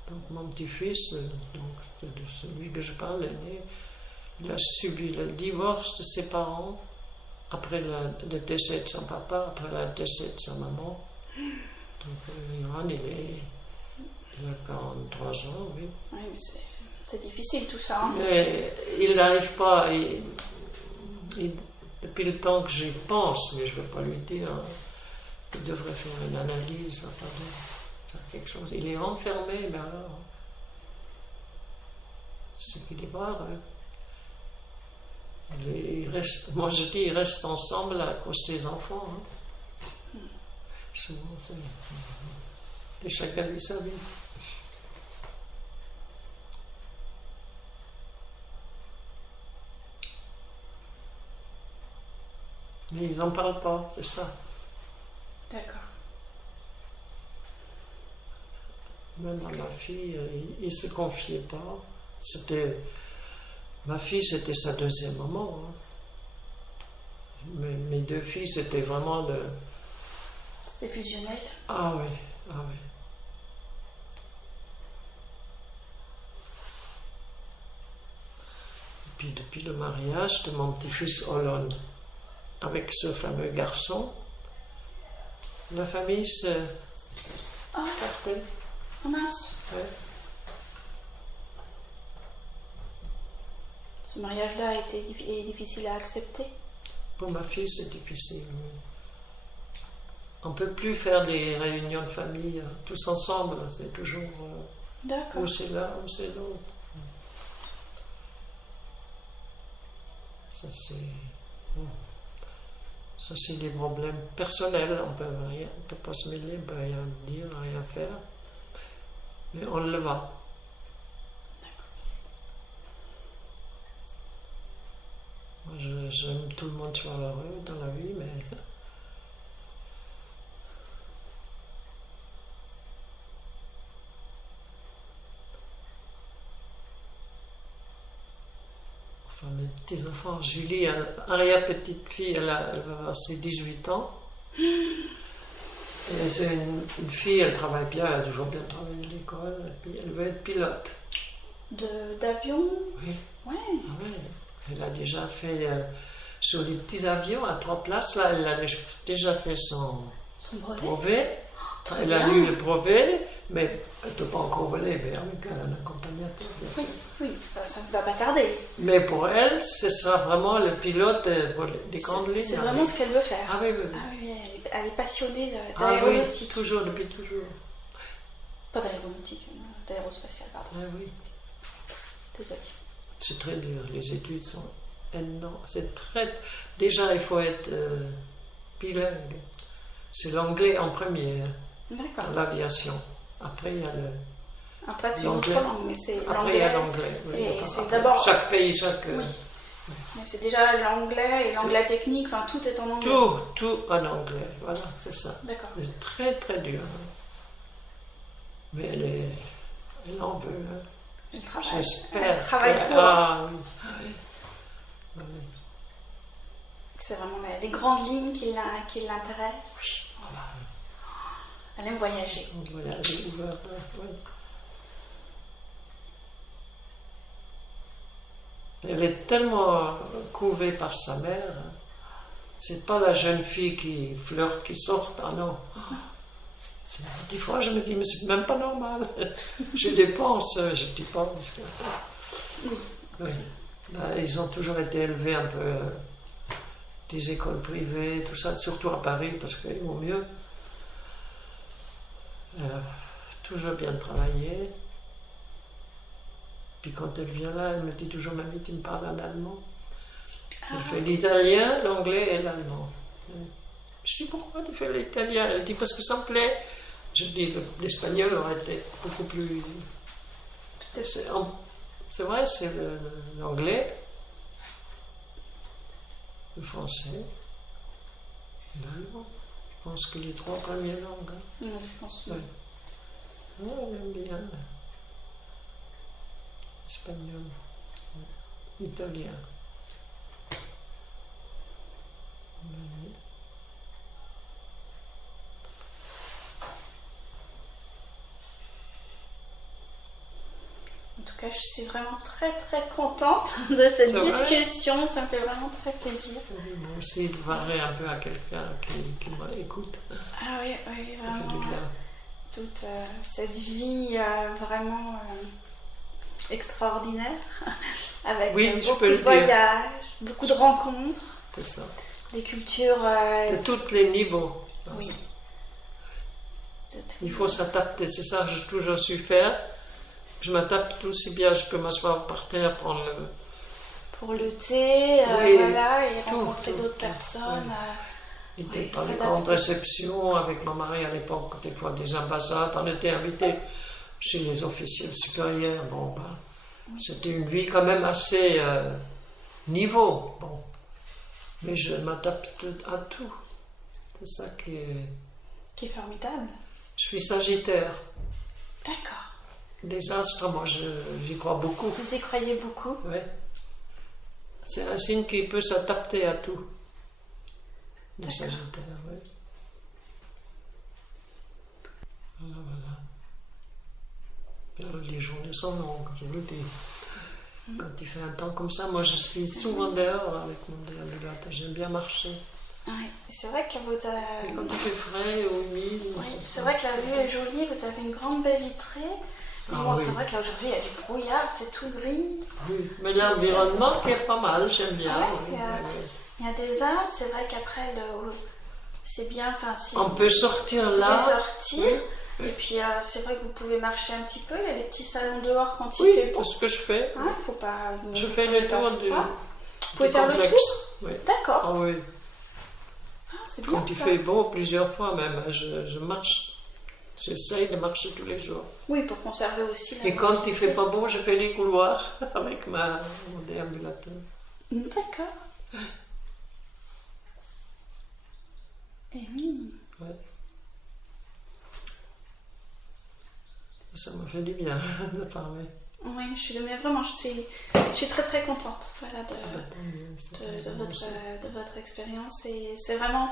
Donc mon petit-fils, de celui que je parle, il a subi le divorce de ses parents après le décès de son papa, après le décès de sa maman. Donc Johan, il a 43 ans, oui. Oui, mais c'est difficile tout ça. Hein. Mais il n'arrive pas, depuis le temps que j'y pense, mais je ne vais pas lui dire, il devrait faire une analyse, faire quelque chose. Il est enfermé, mais alors, c'est qu'il est brave. Hein. Moi je dis, ils restent ensemble à cause des enfants. Hein. Souvent, et chacun vit sa vie. Mais ils n'en parlent pas, c'est ça. D'accord. Même à ma fille, il ne se confiait pas. Ma fille, c'était sa deuxième maman. Hein. Mes deux filles, c'était vraiment C'était fusionnel. Ah oui, ah oui. Et puis depuis le mariage de mon petit-fils Hollande, avec ce fameux garçon, la famille se partait. Oh mince. Ouais. Ce mariage-là est difficile à accepter? Pour ma fille, c'est difficile. On ne peut plus faire des réunions de famille tous ensemble. C'est toujours ou c'est l'un ou c'est l'autre. Ça, c'est des problèmes personnels. On ne peut pas se mêler, on ne peut rien dire, rien faire. Mais on le va. Moi, j'aime que tout le monde soit heureux dans la vie, mais... Enfin, mes petits-enfants, Julie, arrière-petite-fille, elle va avoir ses 18 ans. Et c'est une fille, elle travaille bien, elle a toujours bien travaillé à l'école, et puis elle veut être pilote. D'avion? Oui. Ouais. Ah ouais. Elle a déjà fait sur les petits avions à 3 places, là, elle a déjà fait son brevet. Elle a eu le brevet, mais elle ne peut pas encore voler, mais avec un accompagnateur, bien sûr. Oui, ça ne va pas tarder. Mais pour elle, ce sera vraiment le pilote des grandes lignes. C'est vraiment ce qu'elle veut faire. Ah oui, oui, oui. Ah oui, elle est passionnée d'aéronautique. Oui, toujours, depuis toujours. Pas d'aéronautique, d'aérospatiale, pardon. Ah oui. Désolée. C'est très dur, les études sont énormes. C'est très... Déjà, il faut être bilingue. C'est l'anglais en premier, dans l'aviation. Après, il y a le... Après, c'est une autre langue, mais c'est l'anglais. Après, il y a l'anglais. Oui, et c'est d'abord... Chaque pays, chaque... Oui. Mais c'est déjà l'anglais et l'anglais technique, enfin, tout est en anglais. Tout en anglais, voilà, c'est ça. D'accord. C'est très, très dur. Mais elle en veut. Hein. Elle travaille. J'espère. Elle travaille pour. Ah, oui. Oui. C'est vraiment les grandes lignes qui l'intéressent. Oui, voilà. Elle aime voyager. Voyager, oui. Elle est tellement couvée par sa mère. Hein. C'est pas la jeune fille qui flirte, qui sort. Ah non. Des fois, je me dis, mais c'est même pas normal. Je dépense, je dis pas. Oui. Ben, ils ont toujours été élevés un peu des écoles privées, tout ça, surtout à Paris, parce qu'ils vont mieux. Elle a toujours bien travaillé. Puis quand elle vient là, elle me dit toujours, mamie, tu me parles en allemand. Elle fait l'italien, l'anglais et l'allemand. Je dis, pourquoi tu fais l'italien? Elle dit, parce que ça me plaît. Je dis, l'espagnol aurait été beaucoup plus... C'est vrai, c'est l'anglais, le français, l'allemand. Je pense que les 3 premières langues. Hein. Oui, je pense. Oui. Ouais, elle aime bien. Espagnol, italien. Oui. En tout cas, je suis vraiment très très contente de cette discussion. Ça me fait vraiment très plaisir. Oui, moi aussi, de parler un peu à quelqu'un qui m'écoute. Ah oui, oui, ça vraiment. fait du bien. Toute cette vie vraiment extraordinaire, avec beaucoup de voyages, beaucoup de rencontres. C'est ça. Des cultures... de tous les niveaux. Oui. Il faut s'adapter, c'est ça que j'ai toujours su faire. Je m'adapte aussi bien, je peux m'asseoir par terre, prendre le... Pour le thé, voilà, et rencontrer d'autres personnes. Oui. Et dans les grandes réceptions, avec mon mari à l'époque, des fois des ambassades, on était invités chez les officiels supérieurs. Bon, c'était une vie quand même assez niveau. Bon. Mais je m'adapte à tout. C'est ça qui est formidable. Je suis Sagittaire. D'accord. Les astres, moi, j'y crois beaucoup. Vous y croyez beaucoup? Oui. C'est un signe qui peut s'adapter à tout. Le Sagittaire, oui. Voilà. Les journées sont longues, je vous le dis. Quand il fait un temps comme ça, moi je suis souvent dehors avec mon déambulateur. J'aime bien marcher. Oui, c'est vrai que vous avez... Et quand il fait frais, humide... Oui, c'est vrai que la vue est jolie, vous avez une grande baie vitrée. Mais bon, c'est vrai que là aujourd'hui il y a du brouillard, c'est tout gris. Oui, mais l'environnement qui est pas mal, j'aime bien. Il y a des arbres, c'est vrai qu'après c'est bien. Si on peut sortir là. Vous pouvez sortir. Oui. Et puis c'est vrai que vous pouvez marcher un petit peu. Il y a les petits salons dehors quand il fait beau. Oui, c'est ce que je fais. Faut pas. Je fais le tour du. Vous pouvez faire le tour. Oui. D'accord. Ah oui. C'est bien. Quand il fait beau, plusieurs fois même, je marche. J'essaye de marcher tous les jours. Oui, pour conserver aussi la... Et quand il fait pas beau, je fais les couloirs avec mon déambulateur. D'accord. Et oui. Ouais. Ça me fait du bien de parler. Oui, vraiment, je suis très très contente de votre expérience. Et c'est vraiment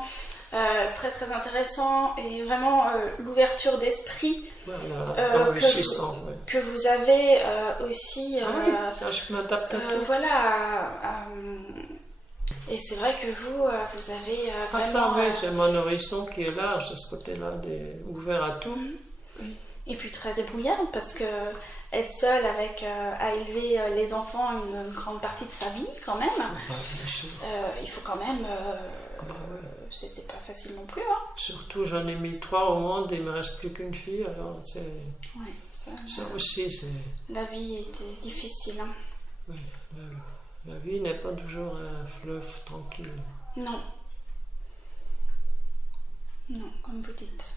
très très intéressant et vraiment l'ouverture d'esprit que vous avez aussi. Ça, je m'adapte à tout. Voilà. Et c'est vrai que vous avez vraiment... ça, oui, j'ai mon horizon qui est large de ce côté-là, ouvert à tout. Et puis très débrouillard, parce que être seule avec à élever les enfants une grande partie de sa vie quand même, il faut quand même... C'était pas facile non plus. Hein. Surtout, j'en ai mis 3 au monde et il me reste plus qu'une fille, alors c'est... Ouais, ça aussi, c'est... La vie était difficile. Hein. Oui, la vie n'est pas toujours un fleuve tranquille. Non. Non, comme vous dites.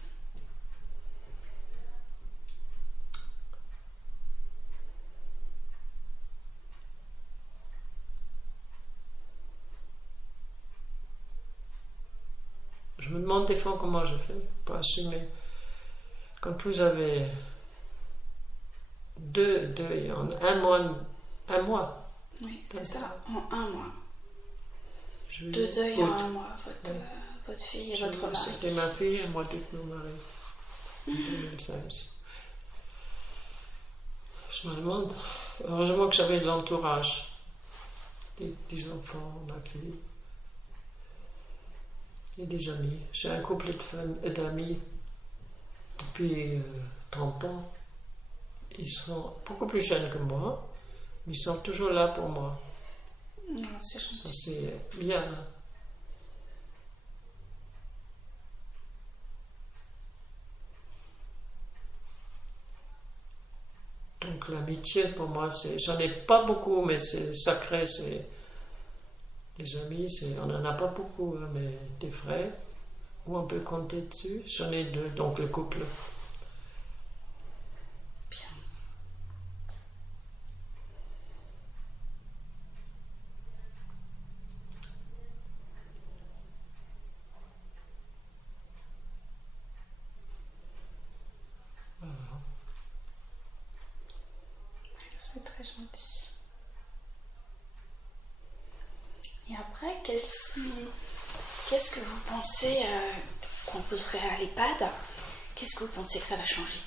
Je me demande des fois comment je fais pour assumer. Quand vous avez 2 deuils en un mois. Oui, c'est ça, en 1 mois. 2 deuils en 1 mois, votre fille et votre mari. C'était ma fille et moi d'août mon mari, en 2016. Je me demande, heureusement que j'avais l'entourage, des petits enfants, ma fille. Et des amis. J'ai un couple d'amis depuis 30 ans. Ils sont beaucoup plus jeunes que moi, mais ils sont toujours là pour moi. Non, c'est gentil. Ça, c'est bien. Donc l'amitié pour moi, j'en ai pas beaucoup, mais c'est sacré, c'est... Les amis, on n'en a pas beaucoup, hein, mais des frères, où on peut compter dessus. J'en ai 2, donc le couple. Bien. Voilà. C'est très gentil. Et après, qu'est-ce que vous pensez, quand vous serez à l'EHPAD, qu'est-ce que vous pensez que ça va changer?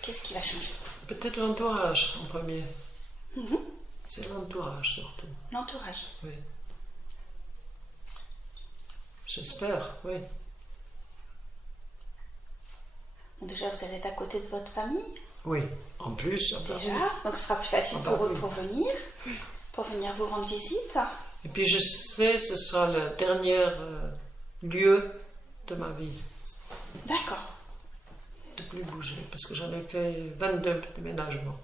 Qu'est-ce qui va changer? Peut-être l'entourage en premier. C'est l'entourage surtout. L'entourage? Oui. J'espère, oui. Bon, déjà, vous allez être à côté de votre famille? Oui, en plus. Déjà, donc ce sera plus facile pour eux pour venir vous rendre visite. Et puis je sais, ce sera le dernier lieu de ma vie. D'accord. De plus bouger, parce que j'en ai fait 22 déménagements.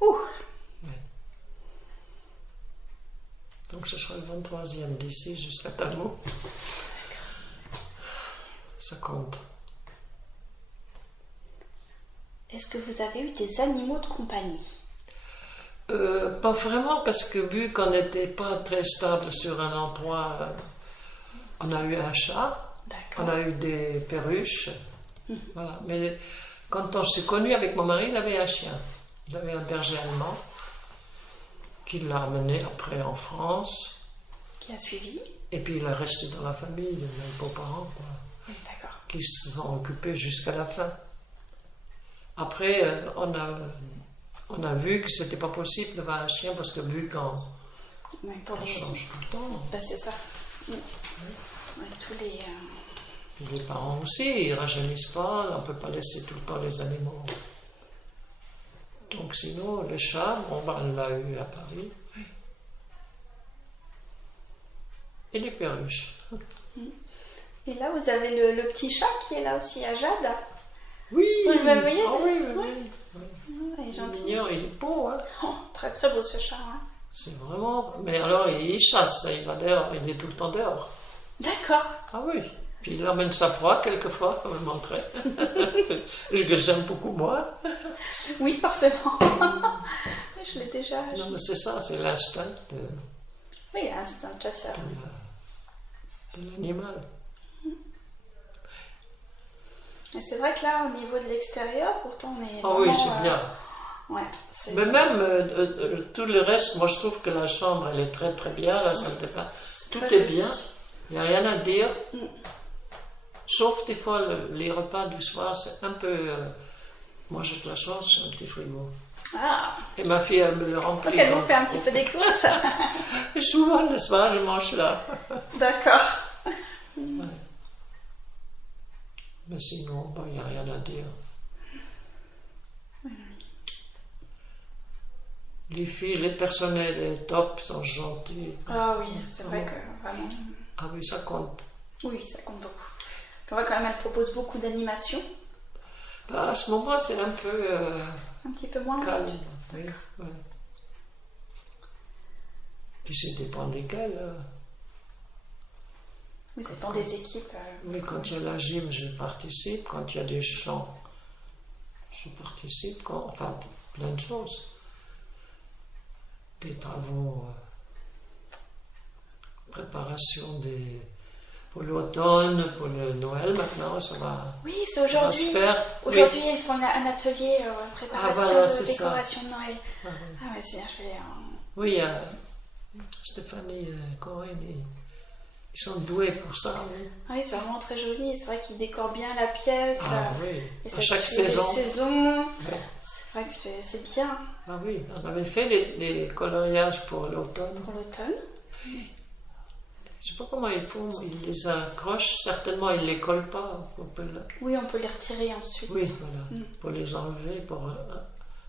Ouh. Oui. Donc ce sera le 23e d'ici jusqu'à Talmont. Ça compte. Est-ce que vous avez eu des animaux de compagnie? Pas vraiment, parce que vu qu'on n'était pas très stable sur un endroit, on a eu un chat, on a eu des perruches, voilà. Mais quand on s'est connus avec mon mari, il avait un chien. Il avait un berger allemand qui l'a amené après en France. Qui a suivi. Et puis il est resté dans la famille de mes beaux-parents, quoi. Oui, d'accord. Qui se sont occupés jusqu'à la fin. Après, on a vu que c'était pas possible d'avoir un chien parce que vu qu'on change tout le temps. Ben, c'est ça. Oui. Ouais, tous les parents aussi, ils rajeunissent pas, on ne peut pas laisser tout le temps les animaux. Donc sinon, le chat, on l'a eu à Paris. Et les perruches. Et là, vous avez le petit chat qui est là aussi à Jade. Oui. Vous le voyez? Oh, oui. Il est gentil. Mignon, il est beau, hein. Oh, très très beau ce chat. Hein. C'est vraiment... Mais alors, il chasse, il va dehors, il est tout le temps dehors. D'accord. Ah oui. Puis il emmène sa proie quelquefois, pour me montrer. Que j'aime beaucoup moi. Oui, forcément. Je l'ai déjà... Non, mais c'est ça, c'est l'instinct de... Oui, l'instinct de chasseur. De l'animal. Et c'est vrai que là, au niveau de l'extérieur, pourtant, on est... Ah oui, c'est bien. Ouais, mais même tout le reste, moi je trouve que la chambre, elle est très très bien, la salle de bain. Tout est bien, il n'y a rien à dire. Sauf des fois, les repas du soir, c'est un peu... moi, j'ai de la chance, j'ai un petit frigo. Ah. Et ma fille, elle me le remplit. Donc, elle vous fait un petit peu des courses. Et souvent, le soir, je mange là. D'accord. Ouais. Mais sinon, il n'y a rien à dire. Les filles, les personnels, les top sont gentils. Ah oui, c'est vrai que vraiment... Ah oui, ça compte. Oui, ça compte beaucoup. On voit quand même, elle propose beaucoup d'animations. Bah, à ce moment, c'est un peu... un petit peu moins calme. Oui, ouais. Puis ça dépend desquelles. Oui, ça dépend des équipes. Oui, quand il y a la gym, je participe. Quand il y a des chants, je participe. Enfin, plein de choses. Des travaux, préparation pour l'automne, pour le Noël maintenant, ça va. Oui, c'est aujourd'hui. Se faire. Aujourd'hui, ils font un atelier préparation de décoration de Noël. Ah, oui. Ah ouais, c'est bien, je vais... Oui, Stéphanie, Corinne, ils sont doués pour ça. Oui, oui, c'est vraiment très joli. C'est vrai qu'ils décorent bien la pièce. Ah oui, et à chaque saison. Ouais. C'est vrai que c'est bien. Ah oui, on avait fait les coloriages pour l'automne. Pour l'automne. Oui. Je ne sais pas comment ils font, ils les accrochent, certainement ils ne les collent pas. Oui, on peut les retirer ensuite. Oui, voilà, pour les enlever, pour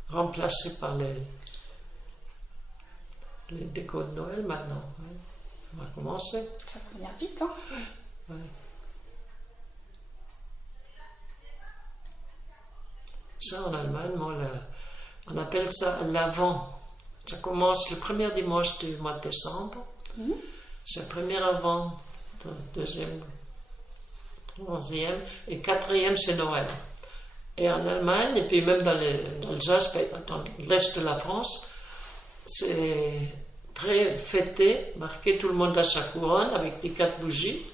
remplacer par les décos de Noël maintenant. Oui. Ça va commencer. Ça va venir vite, hein. Oui. Ça, en Allemagne, on appelle ça l'Avent. Ça commence le premier dimanche du mois de décembre. C'est le premier avant, deuxième, troisième et quatrième, c'est Noël. Et en Allemagne, et puis même dans l'Alsace, dans l'est de la France, c'est très fêté, marqué, tout le monde a sa couronne avec des 4 bougies.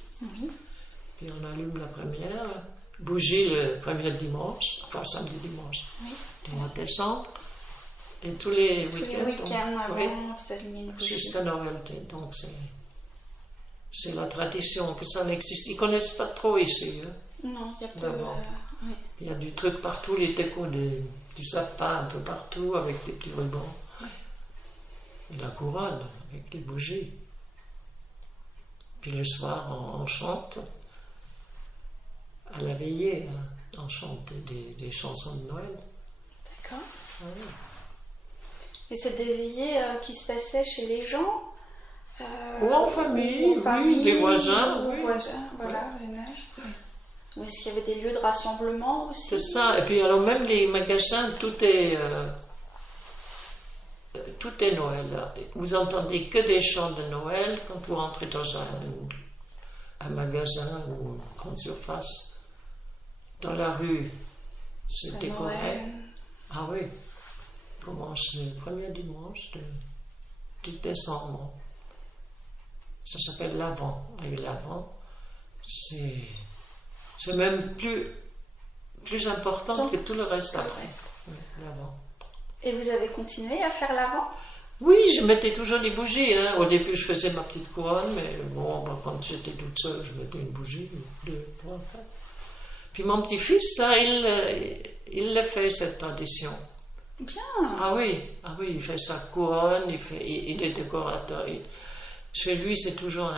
Puis on allume la première bougie le premier dimanche, enfin samedi dimanche, du mois de décembre. Et tous les week-ends avant, vous allumez une bougie. Jusqu'à Noël, donc c'est la tradition, que ça n'existe. Ils ne connaissent pas trop ici. Hein. Non, il y a pas oui. Il y a du truc partout, les décos du sapin un peu partout, avec des petits rubans. Et la couronne, avec des bougies. Puis le soir, on chante à la veillée. Hein. On chante des chansons de Noël. D'accord. Oui. Et c'est des veillées qui se passaient chez les gens ou en famille, oui, des voisins. Ou voisins, voilà, voisinage. Oui. Est-ce qu'il y avait des lieux de rassemblement aussi? C'est ça, et puis alors même les magasins, tout est Noël. Vous entendez que des chants de Noël quand vous rentrez dans un magasin ou une grande surface. Dans la rue, c'est décoré. Noël. Ah oui, commence le premier dimanche du décembre. Ça s'appelle l'Avent. Et l'Avent, c'est même plus important que tout le reste après. Oui, l'Avent. Et vous avez continué à faire l'Avent? Oui, je mettais toujours des bougies. Hein. Au début, je faisais ma petite couronne, mais bon, quand j'étais toute seule, je mettais une bougie, 2, 3, 4. Puis mon petit-fils, là, il l'a fait, cette tradition. Bien. Ah oui, il fait sa couronne, il est décorateur. Chez lui, c'est toujours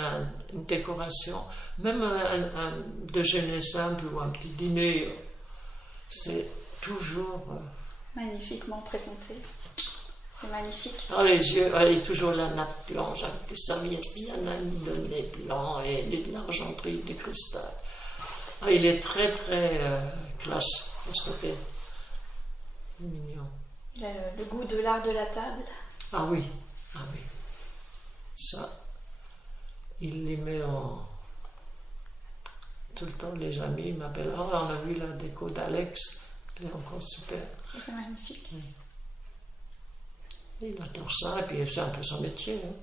une décoration. Même un déjeuner simple ou un petit dîner, c'est toujours... magnifiquement présenté. C'est magnifique. Ah, les yeux, il y a toujours la nappe blanche avec des serviettes bien données blancs et de l'argenterie, du cristal. Ah, il est très, très classe de ce côté. Mignon. Il a le goût de l'art de la table. Ah oui. Ça, il les met en... Tout le temps, les amis m'appellent. Oh, on a vu la déco d'Alex. Elle est encore super. C'est magnifique. Oui. Il adore ça, et puis c'est un peu son métier. Hein.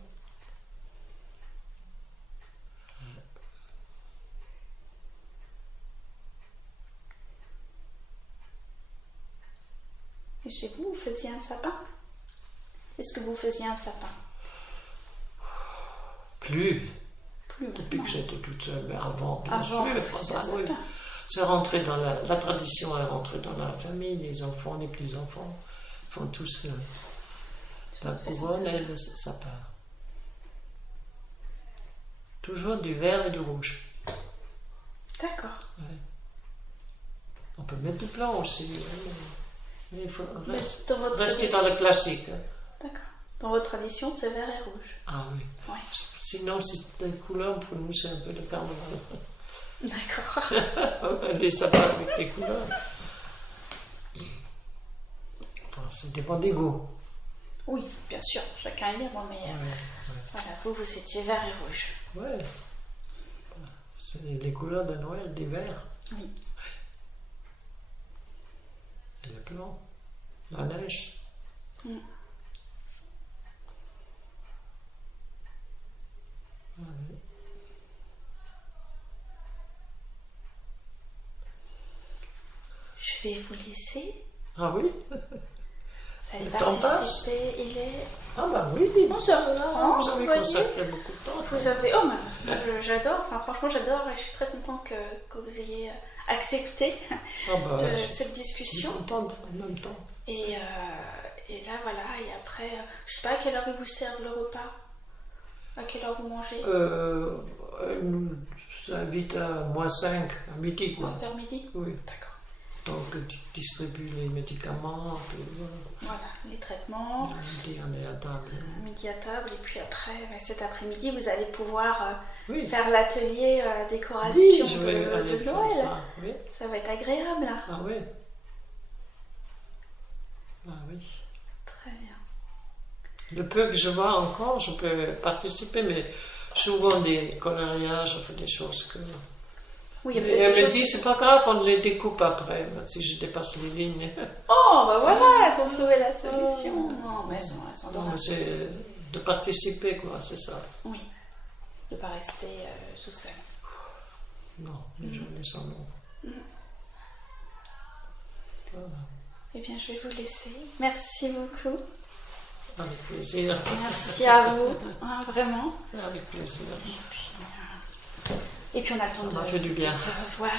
Et chez vous, vous faisiez un sapin? Est-ce que vous faisiez un sapin? Plus. plus. Depuis que j'étais toute seule, mais avant, bien Avant, sûr. Oui. C'est rentré dans la tradition est rentrée dans la famille, les enfants, les petits-enfants font tous la couronne et le sapin. Toujours du vert et du rouge. D'accord. Ouais. On peut mettre du blanc aussi. Mais il faut rester dans le classique. D'accord. Dans votre tradition, c'est vert et rouge. Ah oui. Ouais. Sinon, si c'est des couleurs, pour nous, c'est un peu le carnaval. D'accord. Des sapins avec des couleurs. Enfin, ça dépend des goûts. Oui, bien sûr, chacun est libre, mais voilà, vous étiez vert et rouge. Ouais. C'est les couleurs de Noël, d'hiver. Oui. Et le blanc, la neige. Mm. Ah, oui. Je vais vous laisser. Ah oui. Vous allez Le temps passe. participer. Il est Ah bah oui. 11h30. Vous avez consacré beaucoup de temps. Vous avez... Oh, j'adore. Enfin, franchement, j'adore. Et je suis très contente que vous ayez accepté cette discussion. Je suis contente en même temps. Et là, voilà. Et après, je sais pas à quelle heure ils vous servent le repas. À quelle heure vous mangez? Elle nous invite à -5, à midi, quoi. Vers midi? Oui. D'accord. Donc, tu distribues les médicaments, puis voilà, les traitements. Midi, on est à table. Midi à table, et puis après, cet après-midi, vous allez pouvoir Oui. faire l'atelier décoration Oui, je vais de aller faire Noël. ça. Oui. Ça va être agréable, là. Ah oui. Ah oui. Très bien. Le peu que je vois encore, je peux participer, mais souvent des coloriages, je fais des choses que... Oui, et elle me dit, c'est pas grave, on les découpe après, si je dépasse les lignes. Oh, bah voilà, elles ont trouvé la solution. Non, mais elles sont Non, adorables. mais c'est de participer, quoi, c'est ça. Oui, de ne pas rester tout seul. Non, les journées sont longues. Voilà. Eh bien, je vais vous laisser. Merci beaucoup. Avec plaisir. Merci à vous, hein, vraiment. Avec plaisir. Et puis on a le temps Ça m'a fait du bien. de se revoir.